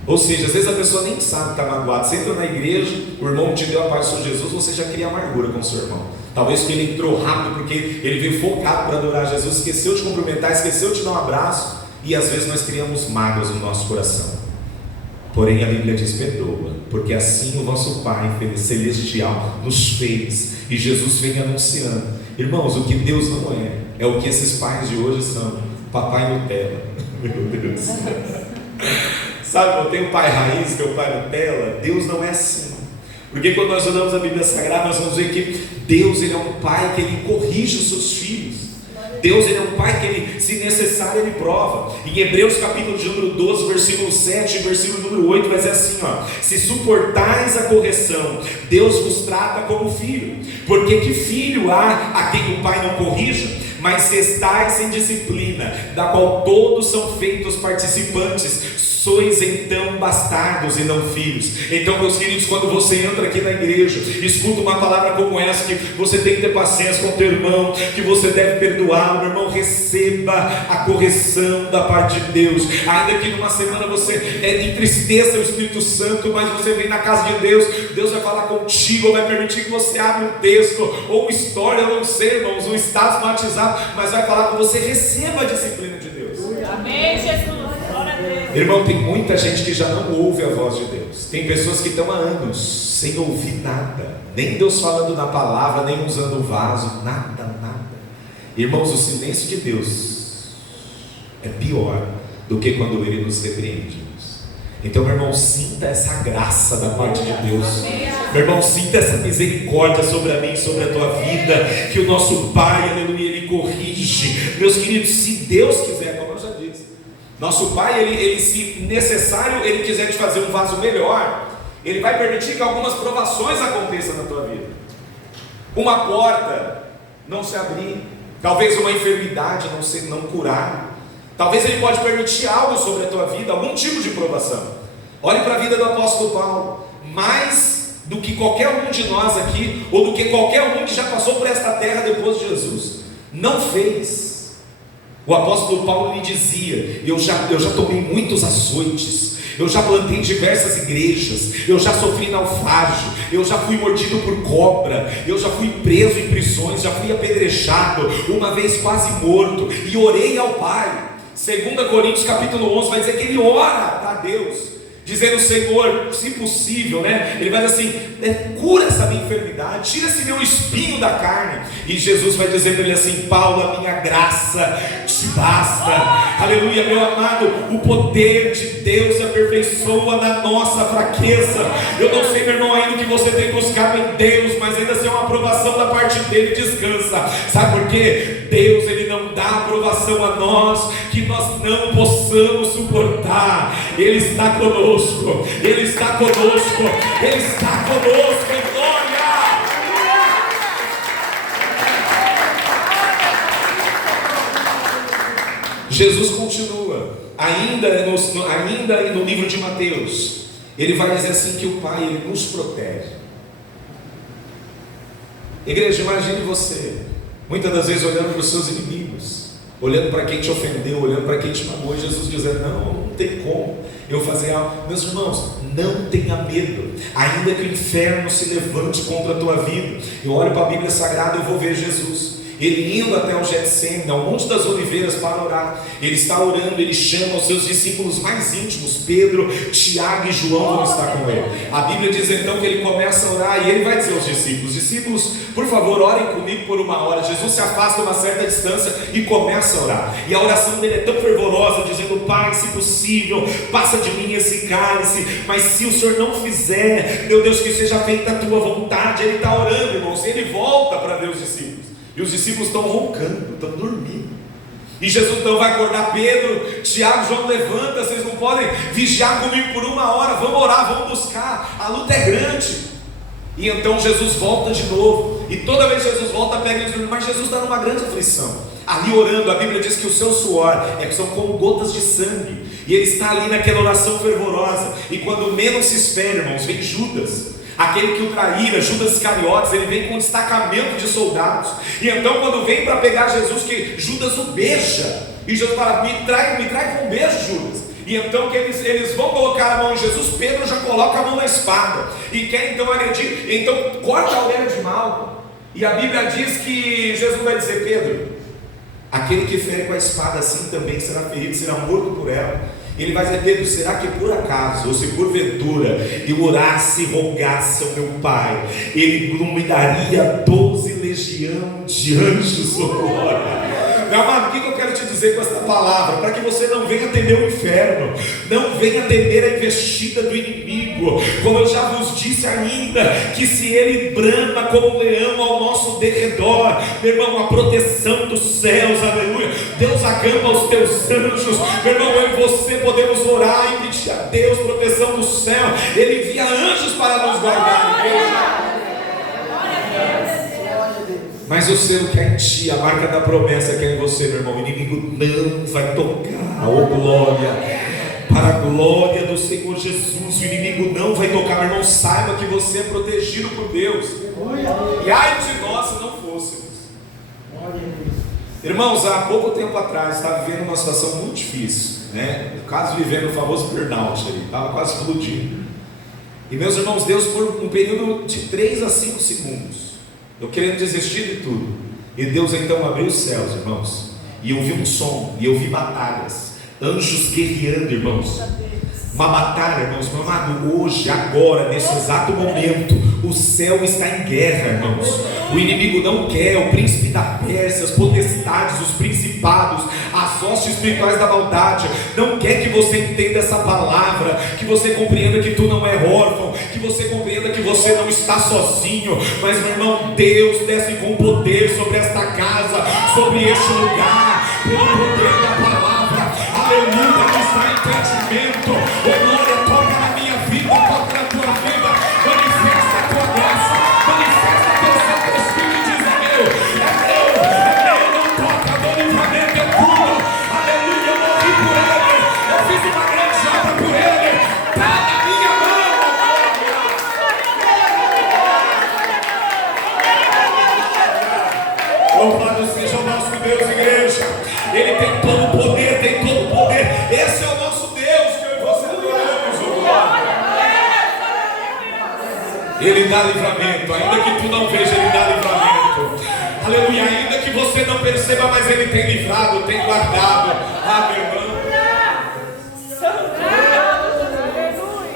Ou seja, às vezes a pessoa nem sabe que está magoado. Você entra na igreja, o irmão te deu a paz do Senhor Jesus, você já cria amargura com o seu irmão. Talvez porque ele entrou rápido, porque ele veio focado para adorar Jesus, esqueceu de cumprimentar, esqueceu de dar um abraço. E às vezes nós criamos mágoas no nosso coração. Porém a Bíblia diz: perdoa, porque assim o vosso Pai celestial nos fez. E Jesus vem anunciando. Irmãos, o que Deus não é o que esses pais de hoje são: papai Nutella. Meu Deus. Sabe, eu tenho pai raiz, teu pai Nutella. Deus não é assim. Porque quando nós olhamos a Bíblia Sagrada, nós vamos ver que Deus, ele é um pai que ele corrige os seus filhos. Deus, ele é um pai que ele, se necessário, ele prova. Em Hebreus capítulo de número 12, versículo 7 e versículo número 8 vai dizer assim, ó: se suportais a correção, Deus vos trata como filho. Porque que filho há a quem o pai não corrija? Mas se estáis em disciplina, da qual todos são feitos participantes, sois então bastardos e não filhos. Então, meus queridos, quando você entra aqui na igreja, escuta uma palavra como essa, que você tem que ter paciência com o teu irmão, que você deve perdoar, meu irmão, receba a correção da parte de Deus. Ainda que numa semana você entristeça o Espírito Santo, mas você vem na casa de Deus, Deus vai falar contigo, ou vai permitir que você abra um texto, ou uma história, eu não sei, irmãos, um status no WhatsApp, mas vai falar com você, receba a disciplina de Deus. Amém, Jesus. Glória a Deus. Irmão, tem muita gente que já não ouve a voz de Deus. Tem pessoas que estão há anos sem ouvir nada, nem Deus falando na palavra, nem usando o vaso, nada. Irmãos, o silêncio de Deus é pior do que quando Ele nos repreende. Então, meu irmão, sinta essa graça da parte de Deus. Meu irmão, sinta essa misericórdia sobre a mim, sobre a tua vida, que o nosso Pai, aleluia, Ele corrige. Meus queridos, se Deus quiser, como eu já disse, nosso Pai, ele se necessário, Ele quiser te fazer um vaso melhor, Ele vai permitir que algumas provações aconteçam na tua vida. Uma porta não se abrir, talvez uma enfermidade não curar. Talvez Ele pode permitir algo sobre a tua vida, algum tipo de provação. Olhe para a vida do apóstolo Paulo. Mais do que qualquer um de nós aqui, ou do que qualquer um que já passou por esta terra depois de Jesus, não fez. O apóstolo Paulo lhe dizia: eu já tomei muitos açoites, eu já plantei diversas igrejas, eu já sofri naufrágio, eu já fui mordido por cobra, eu já fui preso em prisões, já fui apedrejado, uma vez quase morto, e orei ao Pai. 2 Coríntios capítulo 11 vai dizer que ele ora para Deus, dizendo: Senhor, se possível, né? Ele vai dizer assim: cura essa minha enfermidade, tira esse meu espinho da carne. E Jesus vai dizer para ele assim: Paulo, a minha graça te basta. Aleluia, meu amado, o poder de Deus se aperfeiçoa na nossa fraqueza. Eu não sei, meu irmão, ainda que você tem buscado em Deus, mas ainda sem uma aprovação da parte dele, descansa. Sabe por quê? Deus, Ele não dá aprovação a nós que nós não possamos suportar. Ele está conosco, Ele está conosco, Ele está conosco, em glória. Jesus continua, ainda no livro de Mateus, Ele vai dizer assim que o Pai, Ele nos protege. Igreja, imagine você, muitas das vezes olhando para os seus inimigos, olhando para quem te ofendeu, olhando para quem te magoou, e Jesus dizendo: não tem como eu fazer algo. Meus irmãos, não tenha medo, ainda que o inferno se levante contra a tua vida. Eu olho para a Bíblia Sagrada e eu vou ver Jesus, Ele indo até o Getsêmani, ao Monte das Oliveiras, para orar. Ele está orando, Ele chama os seus discípulos mais íntimos, Pedro, Tiago e João vão estar com Ele. A Bíblia diz então que Ele começa a orar, e Ele vai dizer aos discípulos: discípulos, por favor, orem comigo por uma hora. Jesus se afasta a uma certa distância e começa a orar, e a oração dele é tão fervorosa, dizendo: Pai, se possível, passa de mim esse cálice, mas se o Senhor não fizer, meu Deus, que seja feita a tua vontade. Ele está orando, irmãos, e ele volta para ver os discípulos, e os discípulos estão roncando, estão dormindo. E Jesus então vai acordar Pedro, Tiago, João: levanta, vocês não podem vigiar comigo por uma hora, vamos orar, vamos buscar, a luta é grande. E então Jesus volta de novo, e toda vez que Jesus volta, pega eles dormindo, mas Jesus está numa grande aflição, ali orando. A Bíblia diz que o seu suor são como gotas de sangue, e ele está ali naquela oração fervorosa, e quando menos se espera, irmãos, vem Judas, aquele que o traíra, Judas Iscariotes. Ele vem com um destacamento de soldados, e então quando vem para pegar Jesus, que Judas o beija, e Jesus fala: me trai com um beijo, Judas. E então que eles vão colocar a mão em Jesus, Pedro já coloca a mão na espada, e quer então agredir, então corta a orelha de Malco. E a Bíblia diz que Jesus vai dizer: Pedro, aquele que fere com a espada assim também será ferido, será morto por ela. Ele vai dizer: Pedro, será que por acaso, ou se porventura eu orasse e rogasse ao meu Pai, Ele não me daria 12 legião de anjos? Oh, glória! Meu amado, o que eu quero te dizer com esta palavra? Para que você não venha temer o inferno, não venha temer a investida do inimigo. Como eu já vos disse ainda, que se ele brama como um leão ao nosso derredor, meu irmão, a proteção dos céus, aleluia, Deus acampa os teus anjos. Meu irmão, eu e você podemos orar e pedir a Deus proteção do céu. Ele envia anjos para nos guardar. Mas o selo que é em ti, a marca da promessa que é em você, meu irmão, o inimigo não vai tocar. Oh glória, para a glória do Senhor Jesus, o inimigo não vai tocar. Meu irmão, saiba que você é protegido por Deus. E ai de nós se não fôssemos. Irmãos, há pouco tempo atrás estava vivendo uma situação muito difícil, né? Quase vivendo o famoso burnout ali, estava quase explodindo. E meus irmãos, Deus, por um período de 3 a 5 segundos, eu querendo desistir de tudo, e Deus então abriu os céus, irmãos, e eu vi um som, e eu vi batalhas, anjos guerreando, irmãos. Uma batalha, irmãos, meu amado, hoje, agora, nesse exato momento, o céu está em guerra, irmãos. O inimigo não quer, o príncipe da Pérsia, as potestades, os principados, as hostes espirituais da maldade, não quer que você entenda essa palavra, que você compreenda que tu não é órfão, que você compreenda que você não está sozinho. Mas, meu irmão, Deus desce com poder sobre esta casa, sobre este lugar, pelo poder da palavra. Aleluia, nos dá entendimento. Oh glória, toca na minha vida, toca na tua vida, manifesta a tua graça, manifesta teu Santo Espírito. Diz: é meu, não toca, do livramento é tudo. Aleluia, eu morri por ele, eu fiz uma grande obra por ele, está na minha mão. Louvado seja o nosso Deus, igreja. Ele tem todo o poder, tem todo o poder. Esse é o nosso Deus que eu e você adoramos, oh glória. Ele dá livramento, ainda que tu não veja, Ele dá livramento. Aleluia, ainda que você não perceba, mas Ele tem livrado, tem guardado. Ah, meu irmão,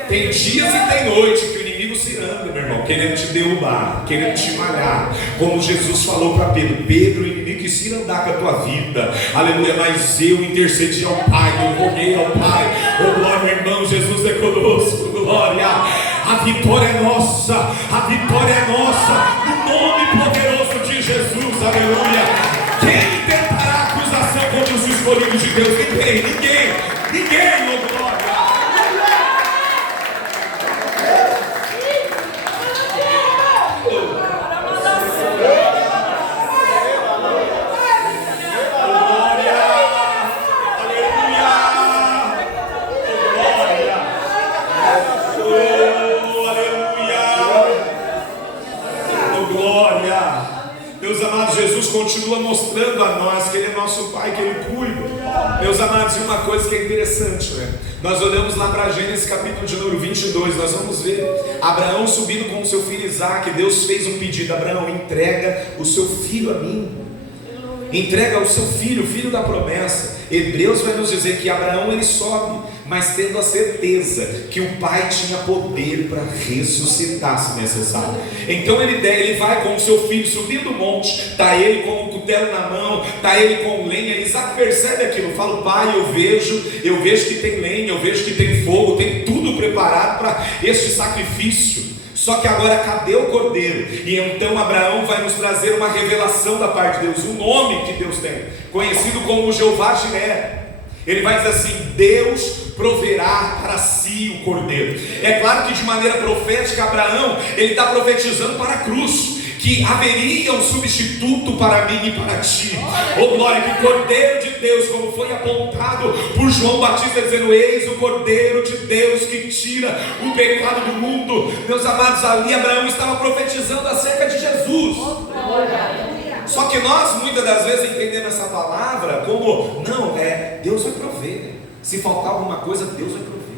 tem dias e tem noite que o inimigo se anda, meu irmão, querendo te derrubar, querendo te malhar. Como Jesus falou para Pedro: Pedro, o inimigo que se andar com a tua vida, aleluia, mas eu intercedi ao Pai, eu roguei ao Pai. Oh glória, meu irmão, Jesus é conosco, glória. A vitória é nossa, a vitória é nossa, no nome poderoso de Jesus, aleluia. Quem tentará acusação contra os escolhidos de Deus? Ninguém, oh glória. Meus amados, Jesus continua mostrando a nós que Ele é nosso Pai, que Ele cuida. Meus amados, e uma coisa que é interessante, né? Nós olhamos lá para Gênesis capítulo de número 22, nós vamos ver Abraão subindo com o seu filho Isaque. Deus fez um pedido: Abraão, entrega o seu filho a mim. Entrega o seu filho, o filho da promessa. Hebreus vai nos dizer que Abraão ele sobe, mas tendo a certeza que o pai tinha poder para ressuscitar se necessário. Então ele vai com o seu filho subindo o monte, está ele com o cutelo na mão, está ele com lenha. Isaac percebe aquilo, fala: pai, eu vejo que tem lenha, eu vejo que tem fogo, tem tudo preparado para este sacrifício. Só que agora cadê o cordeiro? E então Abraão vai nos trazer uma revelação da parte de Deus, um nome que Deus tem, conhecido como Jeová Jiré. Ele vai dizer assim: Deus proverá para si o cordeiro. É claro que de maneira profética Abraão, ele está profetizando para a cruz, que haveria um substituto para mim e para ti. Oh glória, que cordeiro de Deus, como foi apontado por João Batista, dizendo: eis o cordeiro de Deus que tira o pecado do mundo. Meus amados, ali Abraão estava profetizando acerca de Jesus. Só que nós muitas das vezes entendemos essa palavra como: não, Deus vai prover. Se faltar alguma coisa, Deus vai prover.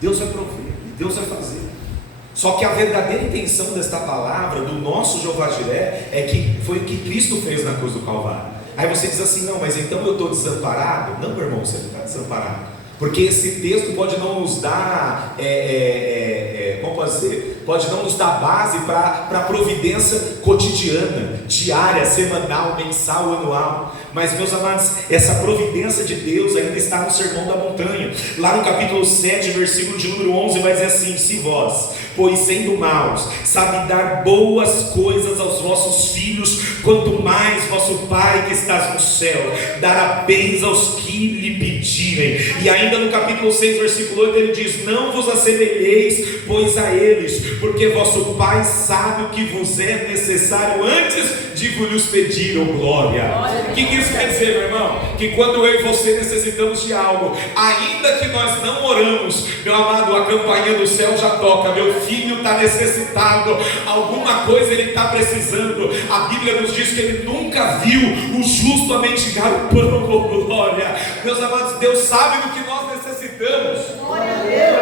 Deus vai prover, Deus vai fazer. Só que a verdadeira intenção desta palavra, do nosso Jeová Jiré, é que foi o que Cristo fez na cruz do Calvário. Aí você diz assim: não, mas então eu estou desamparado? Não, meu irmão, você não está desamparado. Porque esse texto pode não nos dar, como pode ser? Pode não nos dar base para a providência cotidiana, diária, semanal, mensal, anual. Mas, meus amados, essa providência de Deus ainda está no Sermão da Montanha. Lá no capítulo 7, versículo de número 11, vai dizer assim: se vós, pois sendo maus, sabe dar boas coisas aos vossos filhos, quanto mais vosso Pai que estás no céu dará bens aos que lhe pedirem. E ainda no capítulo 6, versículo 8, ele diz: não vos assemelheis, pois a eles, porque vosso Pai sabe o que vos é necessário antes de vos pedir, oh glória. O que isso quer dizer, meu irmão? Que quando eu e você necessitamos de algo, ainda que nós não oramos, meu amado, a campainha do céu já toca. Meu filho está necessitado, alguma coisa ele está precisando. A Bíblia nos diz que ele nunca viu o justo a mendigar o pão, oh glória. Meus amados, Deus sabe do que nós necessitamos. Glória a Deus.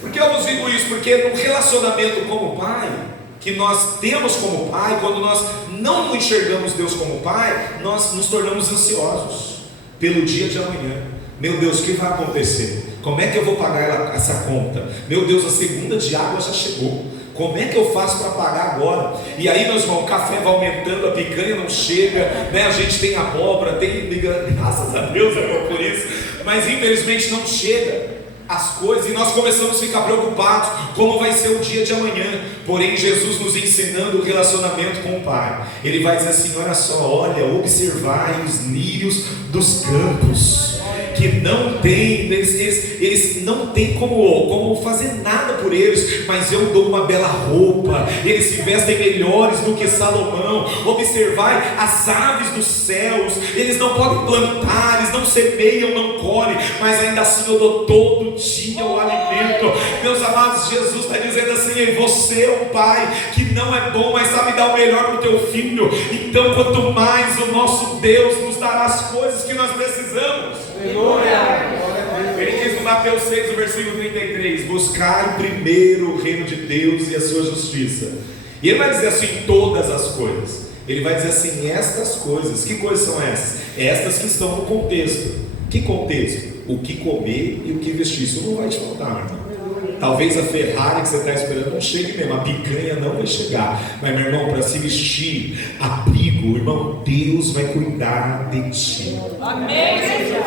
Por que eu vos digo isso? Porque no relacionamento como pai, que nós temos como pai, quando nós não enxergamos Deus como pai, nós nos tornamos ansiosos pelo dia de amanhã. Meu Deus, o que vai acontecer? Como é que eu vou pagar essa conta? Meu Deus, a segunda de água já chegou. Como é que eu faço para pagar agora? E aí, meus irmãos, o café vai aumentando, a picanha não chega, né? A gente tem abóbora, tem, graças a Deus, por isso, mas infelizmente não chega as coisas, e nós começamos a ficar preocupados, como vai ser o dia de amanhã. Porém, Jesus nos ensinando o relacionamento com o Pai, Ele vai dizer assim: olha só, olha, observai os lírios dos campos, que não tem, eles não têm como fazer nada por eles, mas eu dou uma bela roupa, eles se vestem melhores do que Salomão. Observai as aves dos céus, eles não podem plantar, eles não semeiam, não colhem, mas ainda assim eu dou todo dia o alimento. Meus amados, Jesus está dizendo assim: você é um pai que não é bom, mas sabe dar o melhor para o teu filho. Então, quanto mais o nosso Deus nos dará as coisas que nós precisamos. Ele diz no Mateus 6, no versículo 33: buscai primeiro o reino de Deus e a sua justiça. E ele vai dizer assim: todas as coisas. Ele vai dizer assim: estas coisas. Que coisas são essas? Estas que estão no contexto. Que contexto? O que comer e o que vestir. Isso não vai te faltar, irmão. Talvez a Ferrari que você está esperando não chegue mesmo, a picanha não vai chegar, mas, meu irmão, para se vestir, abrigo, irmão, Deus vai cuidar de ti. Amém.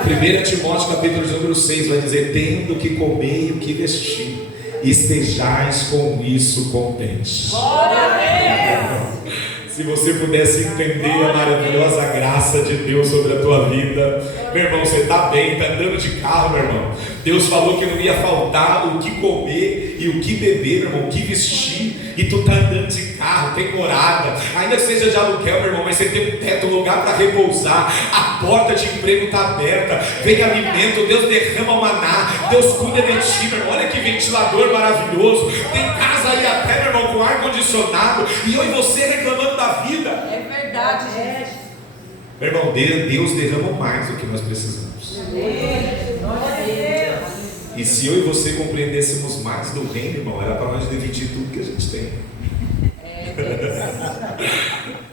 1 Timóteo capítulo número 6 vai dizer: tendo o que comer e o que vestir, estejais com isso contentes. Glória a Deus. Se você pudesse entender a maravilhosa graça de Deus sobre a tua vida, meu irmão, você está bem, está andando de carro, meu irmão. Deus falou que não ia faltar o que comer e o que beber, meu irmão, o que vestir, e tu está andando de carro, tem morada, ainda que seja de aluguel, meu irmão, mas você tem um teto, um lugar para repousar, a porta de emprego está aberta, vem alimento, Deus derrama o maná, Deus cuida de ti, meu irmão. Olha que ventilador maravilhoso, tem casa aí até, meu irmão, com ar condicionado, e eu e você reclamando da vida. É verdade, gente. Meu irmão, Deus derrama mais do que nós precisamos. E se eu e você compreendêssemos mais do reino, irmão, era para nós dividir tudo que a gente tem.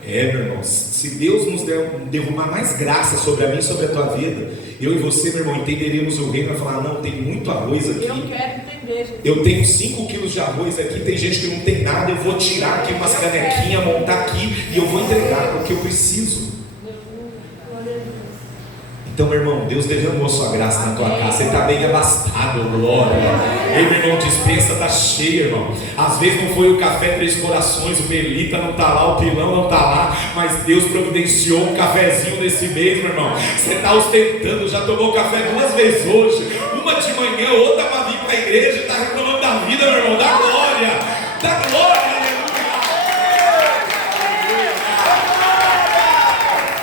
Meu irmão, se Deus nos derramar mais graça sobre a mim e sobre a tua vida, eu e você, meu irmão, entenderemos o reino e vai falar: não, tem muito arroz aqui. Eu quero entender, Jesus. Eu tenho 5 quilos de arroz aqui, tem gente que não tem nada, eu vou tirar aqui umas canequinhas, montar aqui e eu vou entregar porque eu preciso. Então, meu irmão, Deus derramou sua graça na tua casa. Você está bem abastado, glória. Ei, meu irmão, dispensa está cheia, irmão. Às vezes não foi o café Três Corações, o Belita não está lá, o Pilão não está lá, mas Deus providenciou um cafezinho nesse mês, meu irmão. Você está ostentando, já tomou café 2 vezes hoje, uma de manhã, outra para vir para a igreja, está reclamando da vida, meu irmão, da glória, da glória.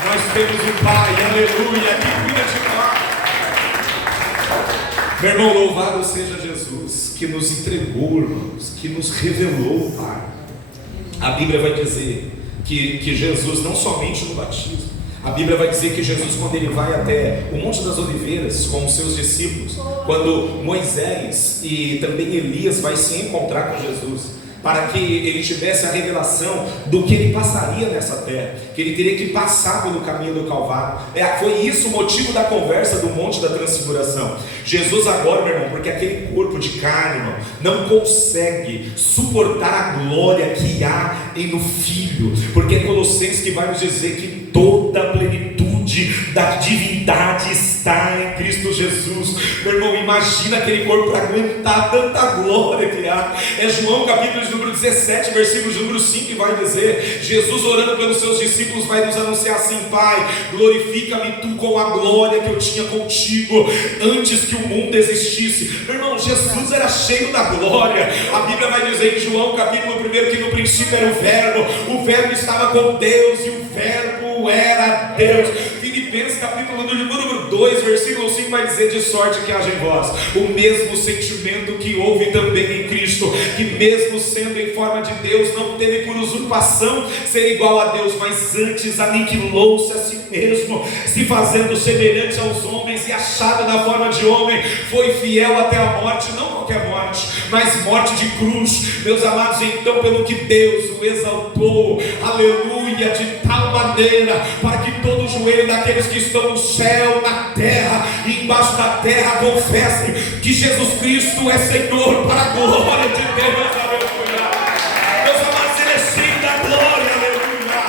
Nós temos um Pai, aleluia, que cuida de nós. Meu irmão, louvado seja Jesus, que nos entregou, irmãos, que nos revelou o Pai. A Bíblia vai dizer que Jesus, não somente no batismo, a Bíblia vai dizer que Jesus, quando ele vai até o Monte das Oliveiras com os seus discípulos, quando Moisés e também Elias vai se encontrar com Jesus, para que ele tivesse a revelação do que ele passaria nessa terra, que ele teria que passar pelo caminho do Calvário. Foi isso o motivo da conversa do Monte da Transfiguração. Jesus agora, meu irmão, porque aquele corpo de carne, irmão, não consegue suportar a glória que há no Filho, porque é Colossenses que vai nos dizer que toda a plenitude da divindade está em Cristo Jesus. Meu irmão, imagina aquele corpo para aguentar tanta glória que há. É João capítulo de número 17, versículo de número 5, que vai dizer: Jesus orando pelos seus discípulos vai nos anunciar assim: Pai, glorifica-me tu com a glória que eu tinha contigo antes que o mundo existisse. Meu irmão, Jesus era cheio da glória. A Bíblia vai dizer em João capítulo 1 que no princípio era o verbo estava com Deus e o verbo era Deus. Filipenses capítulo número 2, versículo 5 vai dizer: de sorte que haja em vós o mesmo sentimento que houve também em Cristo, que mesmo sendo em forma de Deus, não teve por usurpação ser igual a Deus, mas antes aniquilou-se a si mesmo, se fazendo semelhante aos homens, e achado na forma de homem, foi fiel até a morte, não qualquer morte, mas morte de cruz. Meus amados, então pelo que Deus o exaltou, aleluia, de tal maneira, para que todo joelho daqueles que estão no céu, na terra e embaixo da terra confessem que Jesus Cristo é Senhor, para a glória de Deus, aleluia. Meus amados, Ele é cheio da glória, aleluia.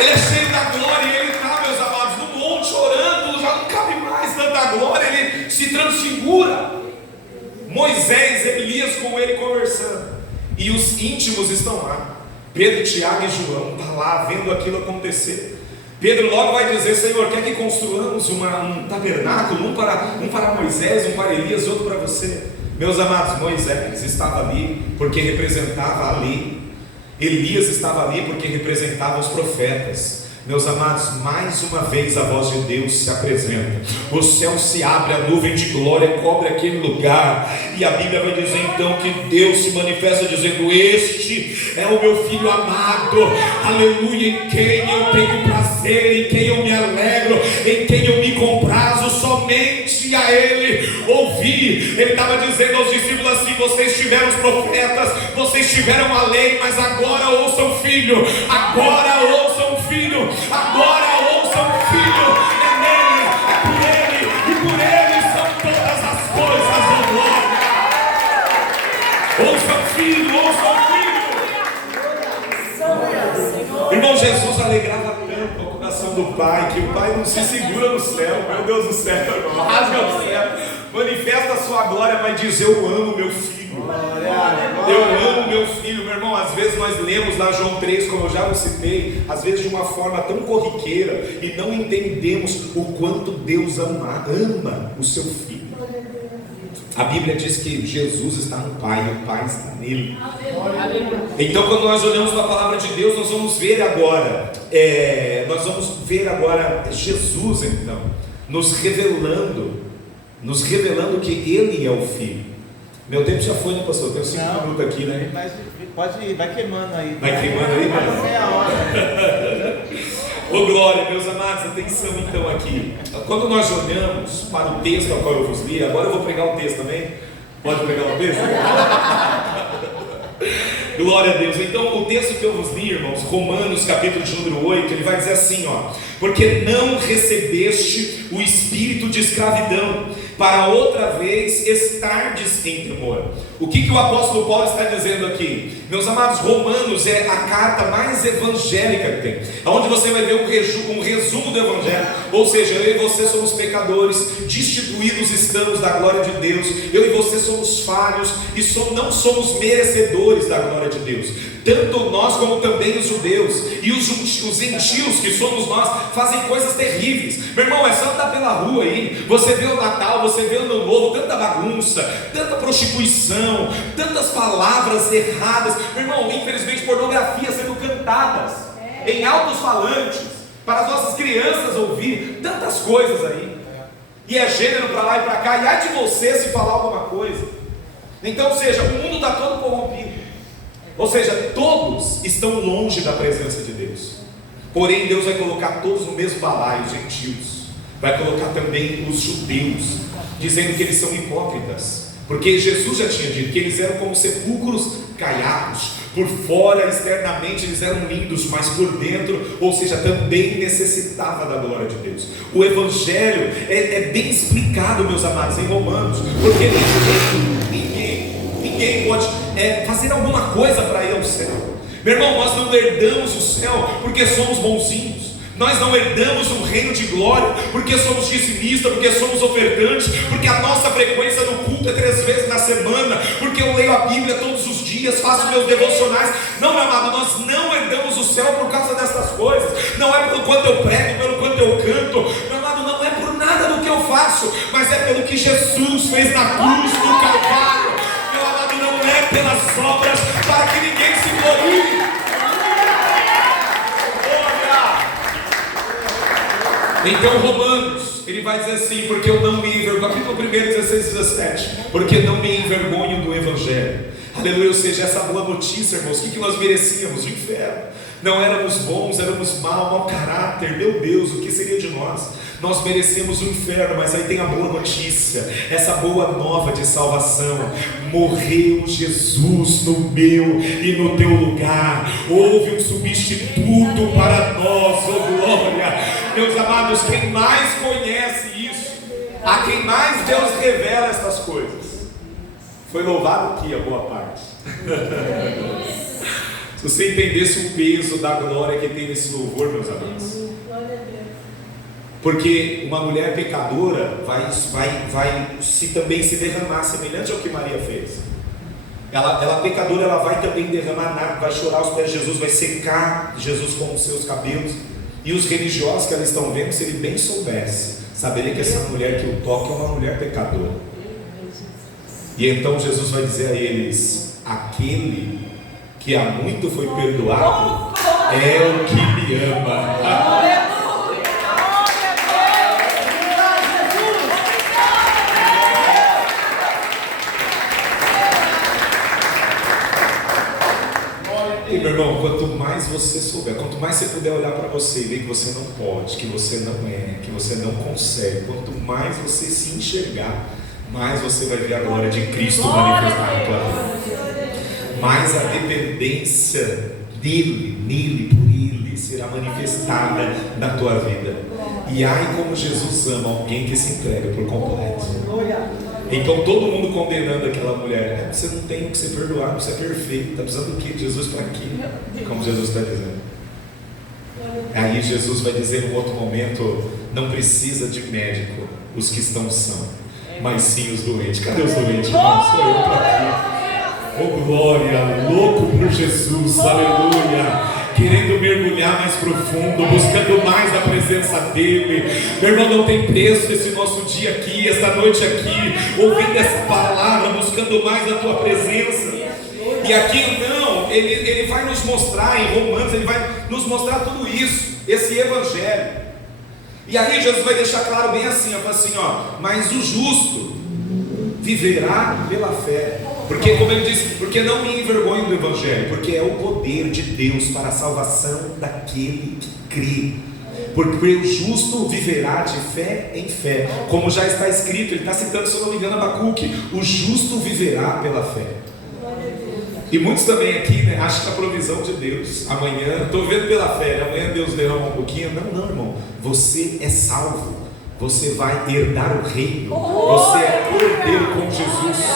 Ele é cheio da glória, e Ele está, meus amados, no monte orando, já não cabe mais tanta glória, Ele se transfigura. Moisés, Elias com Ele conversando, e os íntimos estão lá. Pedro, Tiago e João estão lá vendo aquilo acontecer. Pedro logo vai dizer: Senhor, quer que construamos um tabernáculo, um para Moisés, um para Elias e outro para você? Meus amados, Moisés estava ali porque representava a lei, Elias estava ali porque representava os profetas. Meus amados, mais uma vez a voz de Deus se apresenta, o céu se abre, a nuvem de glória cobre aquele lugar, e a Bíblia vai dizer então que Deus se manifesta dizendo: este é o meu Filho amado, aleluia, em quem eu tenho prazer, em quem eu me alegro, em quem eu me comprazo, somente a Ele ouvi. Ele estava dizendo aos discípulos assim: vocês tiveram os profetas, vocês tiveram a lei, mas agora ouçam o Filho, agora ouçam o Filho, agora ouçam o Filho. É nele, é por Ele, e por Ele são todas as coisas, oh glória. Ouçam o Filho, ouçam o Filho. Irmão, Jesus alegrava tanto o coração do Pai, que o Pai não se segura no céu. Meu Deus do céu, irmão, rasga o céu, manifesta a sua glória, vai dizer: eu amo meu Filho. Eu amo meu Filho. Meu irmão, às vezes nós lemos lá João 3, como eu já vos citei, às vezes de uma forma tão corriqueira, e não entendemos o quanto Deus ama o seu Filho. A Bíblia diz que Jesus está no Pai e o Pai está nele. Então, quando nós olhamos para a palavra de Deus, nós vamos ver agora Jesus, então, nos revelando que Ele é o Filho. Meu tempo já foi, né, pastor? Tenho 5 minutos aqui, né? Mas pode ir, vai queimando aí. Vai queimando aí, mas meia hora. Ô glória, meus amados, atenção então aqui. Quando nós olhamos para o texto ao qual eu vos li, agora eu vou pregar o texto também. Pode pregar o texto? Glória a Deus. Então o texto que eu vos li, irmãos, Romanos capítulo de número 8, ele vai dizer assim, ó: porque não recebeste o espírito de escravidão, para outra vez estardes em temor. O que o apóstolo Paulo está dizendo aqui? Meus amados, Romanos é a carta mais evangélica que tem, onde você vai ver um resumo do evangelho. Ou seja, eu e você somos pecadores, destituídos estamos da glória de Deus. Eu e você somos falhos e não somos merecedores da glória de Deus. Tanto nós como também os judeus e os gentios, que somos nós, fazem coisas terríveis. Meu irmão, é só andar pela rua aí, você vê o Natal, você vê o Ano Novo, tanta bagunça, tanta prostituição, tantas palavras erradas. Meu irmão, infelizmente, pornografia sendo cantadas em altos falantes para as nossas crianças ouvir, tantas coisas aí. E é gênero para lá e para cá, e há de você se falar alguma coisa. Então, ou seja, o mundo está todo corrompido. Ou seja, todos estão longe da presença de Deus. Porém, Deus vai colocar todos no mesmo balaio, os gentios. Vai colocar também os judeus, dizendo que eles são hipócritas. Porque Jesus já tinha dito que eles eram como sepulcros caiados. Por fora, externamente, eles eram lindos, mas por dentro, ou seja, também necessitava da glória de Deus. O Evangelho é bem explicado, meus amados, em Romanos, porque ninguém pode fazer alguma coisa para ir ao céu. Meu irmão, nós não herdamos o céu porque somos bonzinhos. Nós não herdamos um reino de glória porque somos dizimistas, porque somos ofertantes, porque a nossa frequência no culto é 3 vezes na semana, porque eu leio a Bíblia todos os dias, faço meus devocionais. Não, meu amado, nós não herdamos o céu por causa dessas coisas. Não é pelo quanto eu prego, pelo quanto eu canto. Meu amado, não é por nada do que eu faço, mas é pelo que Jesus fez na cruz do Calvário. Meu amado, não é pelas obras para que ninguém se glorie. Então Romanos, ele vai dizer assim, porque eu não me envergonho, capítulo 1, 16 e 17, porque não me envergonho do Evangelho. Aleluia, ou seja, essa boa notícia, irmãos, o que nós merecíamos? O inferno. Não éramos bons, éramos mau caráter, meu Deus, o que seria de nós? Nós merecemos o inferno, mas aí tem a boa notícia, essa boa nova de salvação. Morreu Jesus no meu e no teu lugar. Houve um substituto para nós, oh glória. Meus amados, quem mais conhece isso, a quem mais Deus revela essas coisas, foi louvado aqui a boa parte. Se você entendesse o peso da glória que tem nesse louvor, meus amados. Porque uma mulher pecadora vai também se derramar, semelhante ao que Maria fez. Ela pecadora, ela vai também derramar, vai chorar aos pés de Jesus, vai secar Jesus com os seus cabelos. E os religiosos que elas estão vendo, se ele bem soubesse, saberia que essa mulher que o toca é uma mulher pecadora. E então Jesus vai dizer a eles: aquele que há muito foi perdoado é o que me ama. E meu irmão, quanto mais você souber, quanto mais você puder olhar para você e ver que você não pode, que você não é, que você não consegue, quanto mais você se enxergar, mais você vai ver a glória de Cristo manifestada na tua vida. Mais a dependência dele, por ele, será manifestada na tua vida. E ai como Jesus ama alguém que se entrega por completo. Então todo mundo condenando aquela mulher: você não tem que ser perdoado, você é perfeito, está precisando do que? Jesus para quê? Como Jesus está dizendo. Aí Jesus vai dizer em outro momento: não precisa de médico os que estão são, mas sim os doentes. Cadê os doentes? Não sou eu para aqui. Oh glória, louco por Jesus, aleluia. Querendo mergulhar mais profundo, buscando mais a presença dele. Meu irmão, não tem preço esse nosso dia aqui, esta noite aqui, ouvindo essa palavra, buscando mais a tua presença. E aqui então, ele vai nos mostrar em Romanos, ele vai nos mostrar tudo isso, esse evangelho. E aí Jesus vai deixar claro bem assim, ó, assim, ó: mas o justo viverá pela fé. Porque, como ele disse, porque não me envergonho do Evangelho, porque é o poder de Deus para a salvação daquele que crê. Porque o justo viverá de fé em fé, como já está escrito. Ele está citando, se eu não me engano, Abacuque: o justo viverá pela fé. E muitos também aqui, né, acham que a provisão de Deus, amanhã, estou vendo pela fé, amanhã Deus derrama um pouquinho. Não, irmão, você é salvo, você vai herdar o reino, você é cordeiro com Jesus.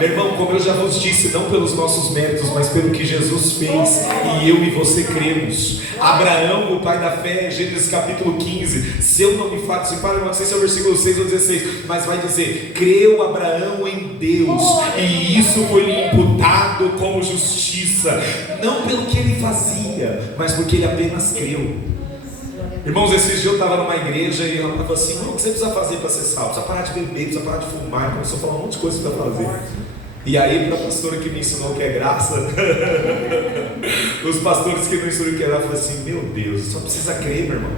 Meu irmão, como eu já vos disse, não pelos nossos méritos, mas pelo que Jesus fez, e eu e você cremos. Abraão, o pai da fé, Gênesis capítulo 15, se eu não me falo, não sei se é o versículo 6 ou 16, mas vai dizer: creu Abraão em Deus, e isso foi lhe imputado como justiça, não pelo que ele fazia, mas porque ele apenas creu. Irmãos, esses dias eu estava numa igreja e ela falou assim: o que você precisa fazer para ser salvo? Precisa parar de beber, precisa parar de fumar. E começou a falar um monte de coisa para fazer. E aí, para a pastora que me ensinou o que é graça, os pastores que me ensinam o que é graça, falaram assim: meu Deus, só precisa crer, meu irmão.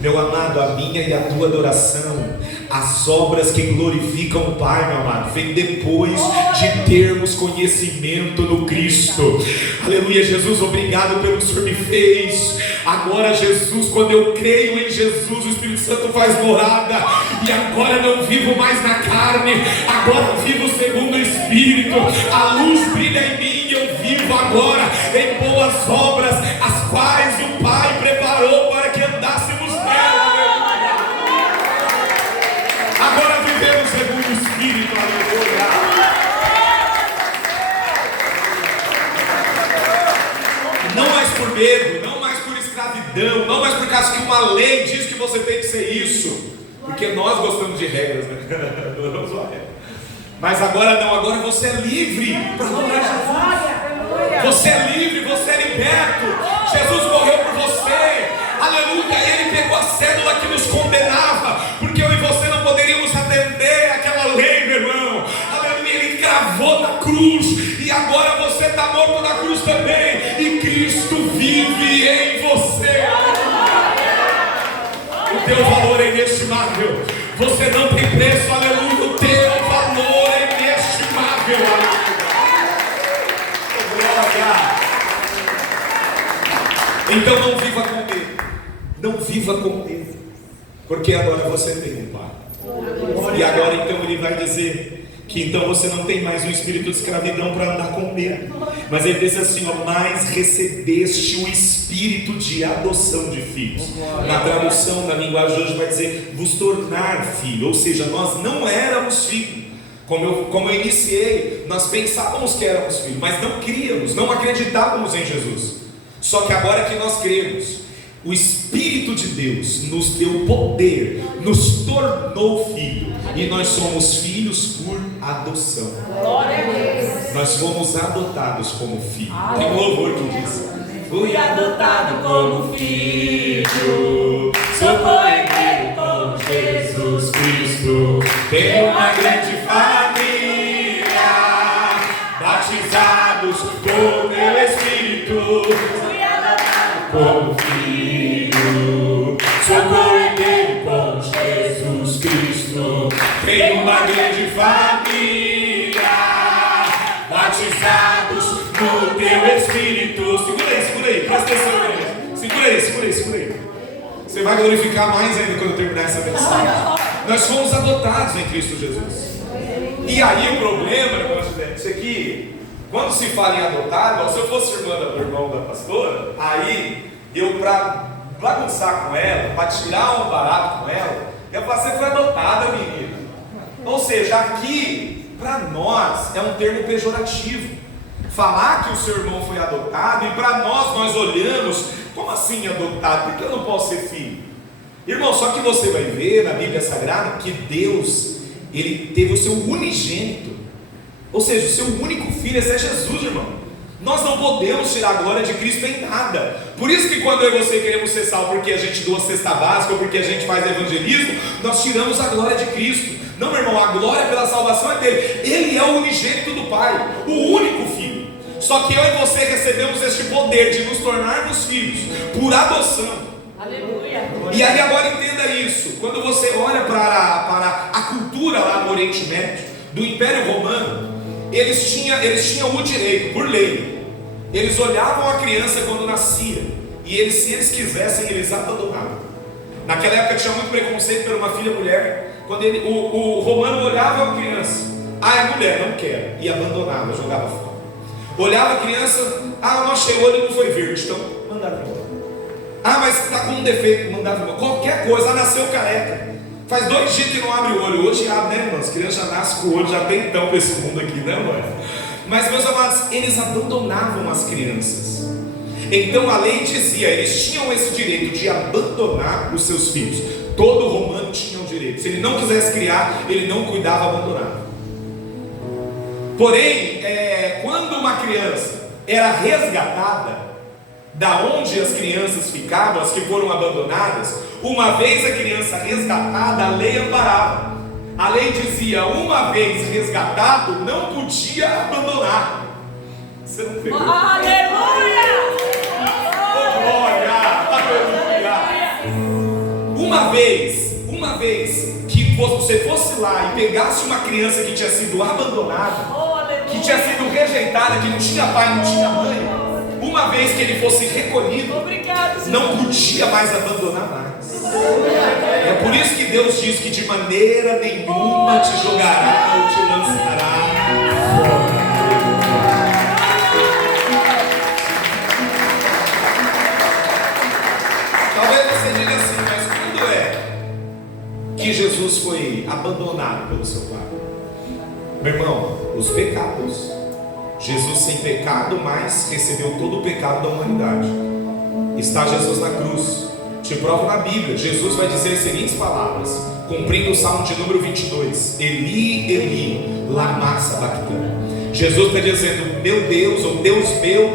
Meu amado, a minha e a tua adoração, as obras que glorificam o Pai, meu amado, vem depois de termos conhecimento no Cristo. Aleluia, Jesus, obrigado pelo que o Senhor me fez. Agora, Jesus, quando eu creio em Jesus, o Espírito Santo faz morada, e agora não vivo mais na carne, agora vivo segundo o Espírito. A luz brilha em mim, eu vivo agora em boas obras, as quais o Pai preparou para que andássemos nela. Agora vivemos segundo o Espírito, aleluia. Não mais por medo, não mais por escravidão, não mais por causa que uma lei diz que você tem que ser isso, porque nós gostamos de regras, né? Mas agora não, agora você é livre para adorar Jesus. Você é livre, você é liberto. Jesus morreu por você, aleluia. Ele pegou a cédula que nos condenava, porque eu e você não poderíamos atender aquela lei, meu irmão. Aleluia, ele cravou na cruz, e agora você está morto na cruz também, e Cristo vive em você. O teu valor é inestimável, você não tem preço, aleluia. O teu valor é inestimável, aleluia. Então não viva com medo, não viva com medo, porque agora você tem um Pai. E agora então ele vai dizer que então você não tem mais um espírito de escravidão para andar com medo, mas ele diz assim, ó, mas recebeste o espírito de adoção de filhos. Na tradução, na linguagem de hoje vai dizer vos tornar filho, ou seja, nós não éramos filhos. Como eu iniciei, nós pensávamos que éramos filhos, mas não críamos, não acreditávamos em Jesus. Só que agora que nós cremos, o Espírito de Deus nos deu poder, nos tornou filho, e nós somos filhos por adoção. Nós fomos adotados como filho. Tem um louvor que diz: fui adotado como filho, sou co-herdeiro com Jesus Cristo, tenho uma grande família, batizados por meu Espírito, como filho, sou co-herdeiro com Jesus Cristo, tenho uma grande família, batizados no teu Espírito. Segura aí, presta atenção, igreja. Segura aí. Você vai glorificar mais ainda quando eu terminar essa mensagem. Nós fomos adotados em Cristo Jesus. E aí o problema, irmão, isso aqui, quando se fala em adotado, se eu fosse irmão da pastora, aí eu, para bagunçar com ela, para tirar um barato com ela, eu falei, você foi adotada, menina. Ou seja, aqui, para nós, é um termo pejorativo. Falar que o seu irmão foi adotado, e para nós olhamos, como assim adotado? Por que eu não posso ser filho? Irmão, só que você vai ver na Bíblia Sagrada que Deus, Ele teve o seu unigênito, ou seja, o seu único filho, esse é Jesus, irmão. Nós não podemos tirar a glória de Cristo em nada. Por isso que quando eu e você queremos ser salvos porque a gente doa cesta básica ou porque a gente faz evangelismo, nós tiramos a glória de Cristo. Não, meu irmão, a glória pela salvação é dele. Ele é o unigênito do Pai, o único filho. Só que eu e você recebemos este poder de nos tornarmos filhos por adoção. Aleluia. E aí agora entenda isso. Quando você olha para a cultura lá no Oriente Médio, do Império Romano, eles tinham o direito, por lei, eles olhavam a criança quando nascia, e se eles quisessem, eles abandonavam. Naquela época tinha muito preconceito por uma filha mulher. Quando o romano olhava a criança, é mulher, não quero, e abandonava, jogava fora. Olhava a criança, não achei, o olho não foi verde, então mandava embora. Mas está com um defeito, mandava embora. Qualquer coisa, nasceu careca, faz 2 dias que não abre o olho. Hoje abre, né, irmão? As crianças já nascem com o olho, já tem então para esse mundo aqui, né, irmão? Mas, meus amados, eles abandonavam as crianças. Então a lei dizia, eles tinham esse direito de abandonar os seus filhos. Todo romano tinha o direito. Se ele não quisesse criar, ele não cuidava, abandonava. Porém, quando uma criança era resgatada, da onde as crianças ficavam, as que foram abandonadas, uma vez a criança resgatada, a lei amparava. A lei dizia, uma vez resgatado, não podia abandonar. Você não pegou? Aleluia! Oh, glória! Aleluia! Uma vez que você fosse lá e pegasse uma criança que tinha sido abandonada, que tinha sido rejeitada, que não tinha pai, não tinha mãe, uma vez que ele fosse recolhido, não podia mais abandonar mais. É por isso que Deus diz que de maneira nenhuma te jogará ou te lançará fora. Talvez você diga assim, mas quando é que Jesus foi abandonado pelo seu Pai? Meu irmão, os pecados. Jesus sem pecado, mas recebeu todo o pecado da humanidade. Está Jesus na cruz. Te provo na Bíblia. Jesus vai dizer as seguintes palavras, cumprindo o Salmo de número 22: Eli, Eli, lama sabachthani. Jesus está dizendo: meu Deus, ou Deus meu,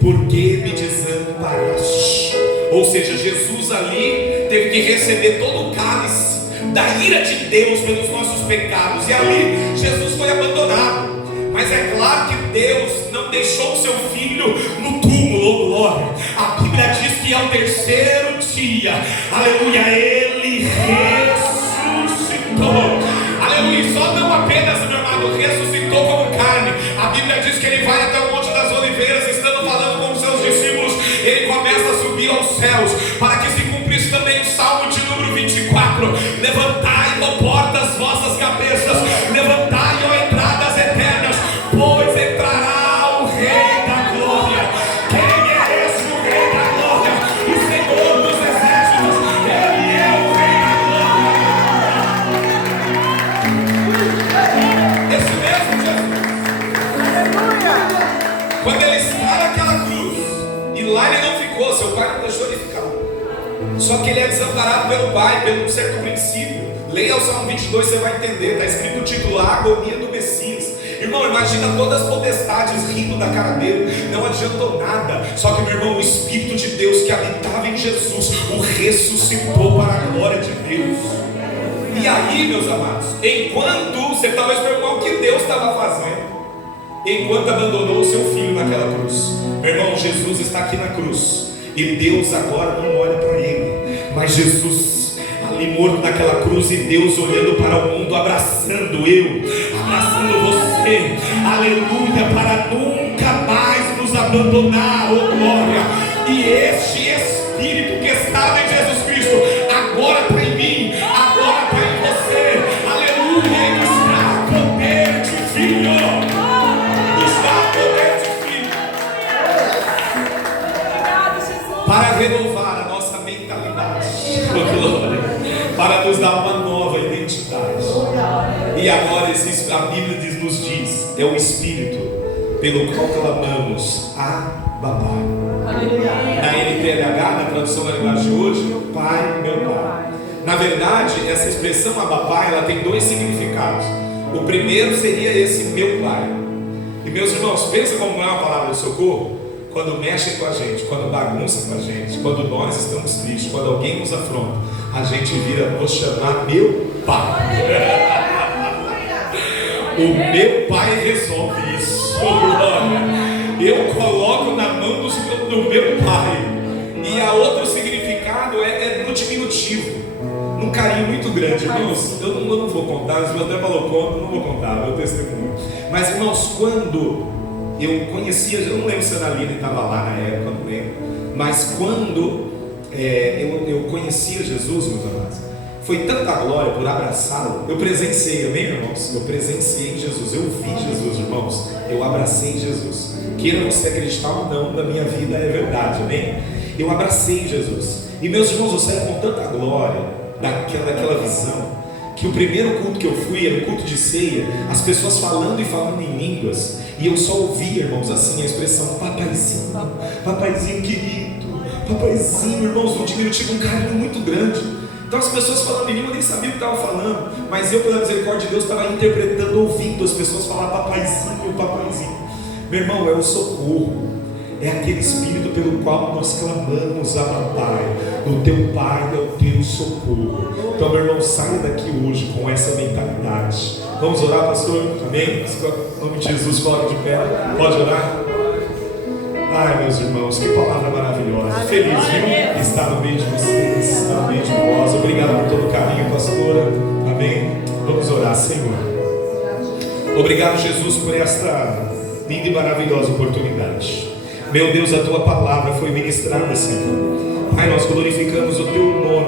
por que me desamparaste? Ou seja, Jesus ali teve que receber todo o cálice da ira de Deus pelos nossos pecados, e ali Jesus foi abandonado. Mas é claro que Deus não deixou o seu filho no túmulo, oh glória. A Bíblia diz que ao terceiro dia, aleluia, ele ressuscitou. Aleluia, só não apenas, meu amado, ressuscitou como carne. A Bíblia diz que ele vai até o Monte das Oliveiras, estando falando com os seus discípulos, ele começa a subir aos céus, para que se cumprisse também o Salmo de número 24: levantai, ó portas, vossas cabeças, levantai, ó entradas eternas, pois entrará o Rei da Glória. Quem é esse o Rei da Glória? O Senhor dos Exércitos. Ele é o Rei da Glória. Esse mesmo Jesus. Aleluia. Quando ele está naquela cruz, e lá ele não ficou, seu pai não deixou ele ficar. Só que ele é desamparado pelo Pai, pelo certo princípio. Leia o Salmo 22, você vai entender. Está escrito o título: A Agonia do Messias. Irmão, imagina todas as potestades rindo da cara dele, não adiantou nada. Só que, meu irmão, o Espírito de Deus que habitava em Jesus o ressuscitou para a glória de Deus. E aí, meus amados, enquanto você talvez pergunte o que Deus estava fazendo, enquanto abandonou o seu filho naquela cruz, meu irmão, Jesus está aqui na cruz, e Deus agora não olha para ele, mas Jesus ali morto naquela cruz, e Deus olhando para o mundo, abraçando eu, abraçando você, aleluia, para nunca mais nos abandonar, oh glória. E este Espírito que estava em Jesus Cristo, agora está em mim, agora está em você, aleluia. Ele está a poder de filho, está a poder de filho, para renovar a nossa mentalidade, oh glória, para nos dar uma nova identidade. E agora a Bíblia nos diz, é o Espírito pelo qual clamamos Abba Pai. Na NTLH, na tradução da linguagem de hoje, Pai, meu Pai. Na verdade, essa expressão Abba Pai, ela tem dois significados. O primeiro seria esse, meu Pai. E meus irmãos, pensa como é uma palavra de socorro. Quando mexem com a gente, quando bagunçam com a gente, quando nós estamos tristes, quando alguém nos afronta, a gente vira, vou chamar meu Pai. O meu Pai resolve isso. Eu coloco na mão do meu Pai. E a outro significado é no diminutivo, num carinho muito grande. Irmãos, eu não vou contar, o senhor até falou conta, eu não vou contar, meu testemunho. Mas irmãos, quando eu conhecia, eu não lembro se a Ana Lina estava lá na época, não lembro. Mas quando eu conhecia Jesus, meus amados, foi tanta glória por abraçá-lo. Eu presenciei, amém, irmãos? Eu presenciei Jesus, eu vi Jesus, irmãos. Eu abracei Jesus. Queira você acreditar ou não, na minha vida é verdade, amém? Eu abracei Jesus. E meus irmãos, eu saí com tanta glória daquela visão, que o primeiro culto que eu fui era o culto de ceia, as pessoas falando e falando em línguas, e eu só ouvia, irmãos, assim a expressão papaizinho, papaizinho querido, papaizinho, irmãos, no diminutivo, um carinho muito grande. Então as pessoas falando em língua, eu nem sabia o que estavam falando, mas eu, pela misericórdia de Deus, estava interpretando, ouvindo as pessoas falar papaizinho, papaizinho. Meu irmão, é o socorro, é aquele Espírito pelo qual nós clamamos a Pai. O teu Pai é o teu socorro. Então, meu irmão, saia daqui hoje com essa mentalidade. Vamos orar, pastor? Amém? Em nome de Jesus, coloque de pé. Pode orar? Ai, meus irmãos, que palavra maravilhosa. Feliz, viu? Estar no meio de vocês, estar no meio de vós. Obrigado por todo o carinho, pastora. Amém? Vamos orar, Senhor. Obrigado, Jesus, por esta linda e maravilhosa oportunidade. Meu Deus, a tua palavra foi ministrada, Senhor. Pai, nós glorificamos o teu nome,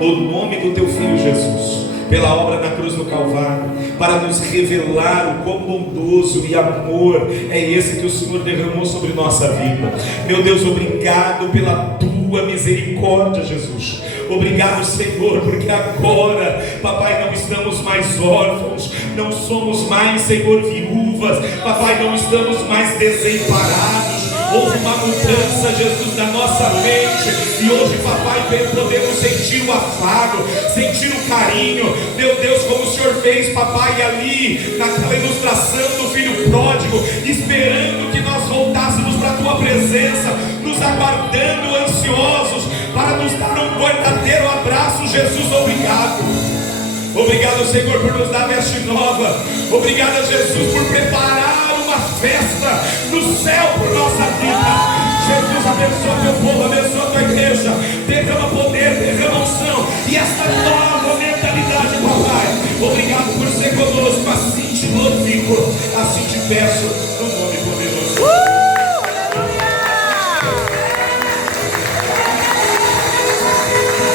o nome do teu Filho Jesus, pela obra na cruz do Calvário, para nos revelar o quão bondoso e amor é esse que o Senhor derramou sobre nossa vida. Meu Deus, obrigado pela tua misericórdia, Jesus. Obrigado, Senhor, porque agora, papai, não estamos mais órfãos, não somos mais, Senhor, viúvas, papai, não estamos mais desamparados. Houve uma mudança, Jesus, na nossa mente, e hoje, papai, podemos sentir o afago, sentir o carinho, meu Deus, como o Senhor fez, papai, ali, naquela ilustração do filho pródigo, esperando que nós voltássemos para a tua presença, nos aguardando, ansiosos, para nos dar um verdadeiro abraço. Jesus, obrigado. Obrigado, Senhor, por nos dar veste nova. Obrigado, Jesus, por preparar uma festa no céu por nossa vida. Jesus, abençoa teu povo, abençoa tua igreja. Derrama poder, derrama unção e esta nova mentalidade, papai. Obrigado por ser conosco. Assim te glorifico, assim te peço.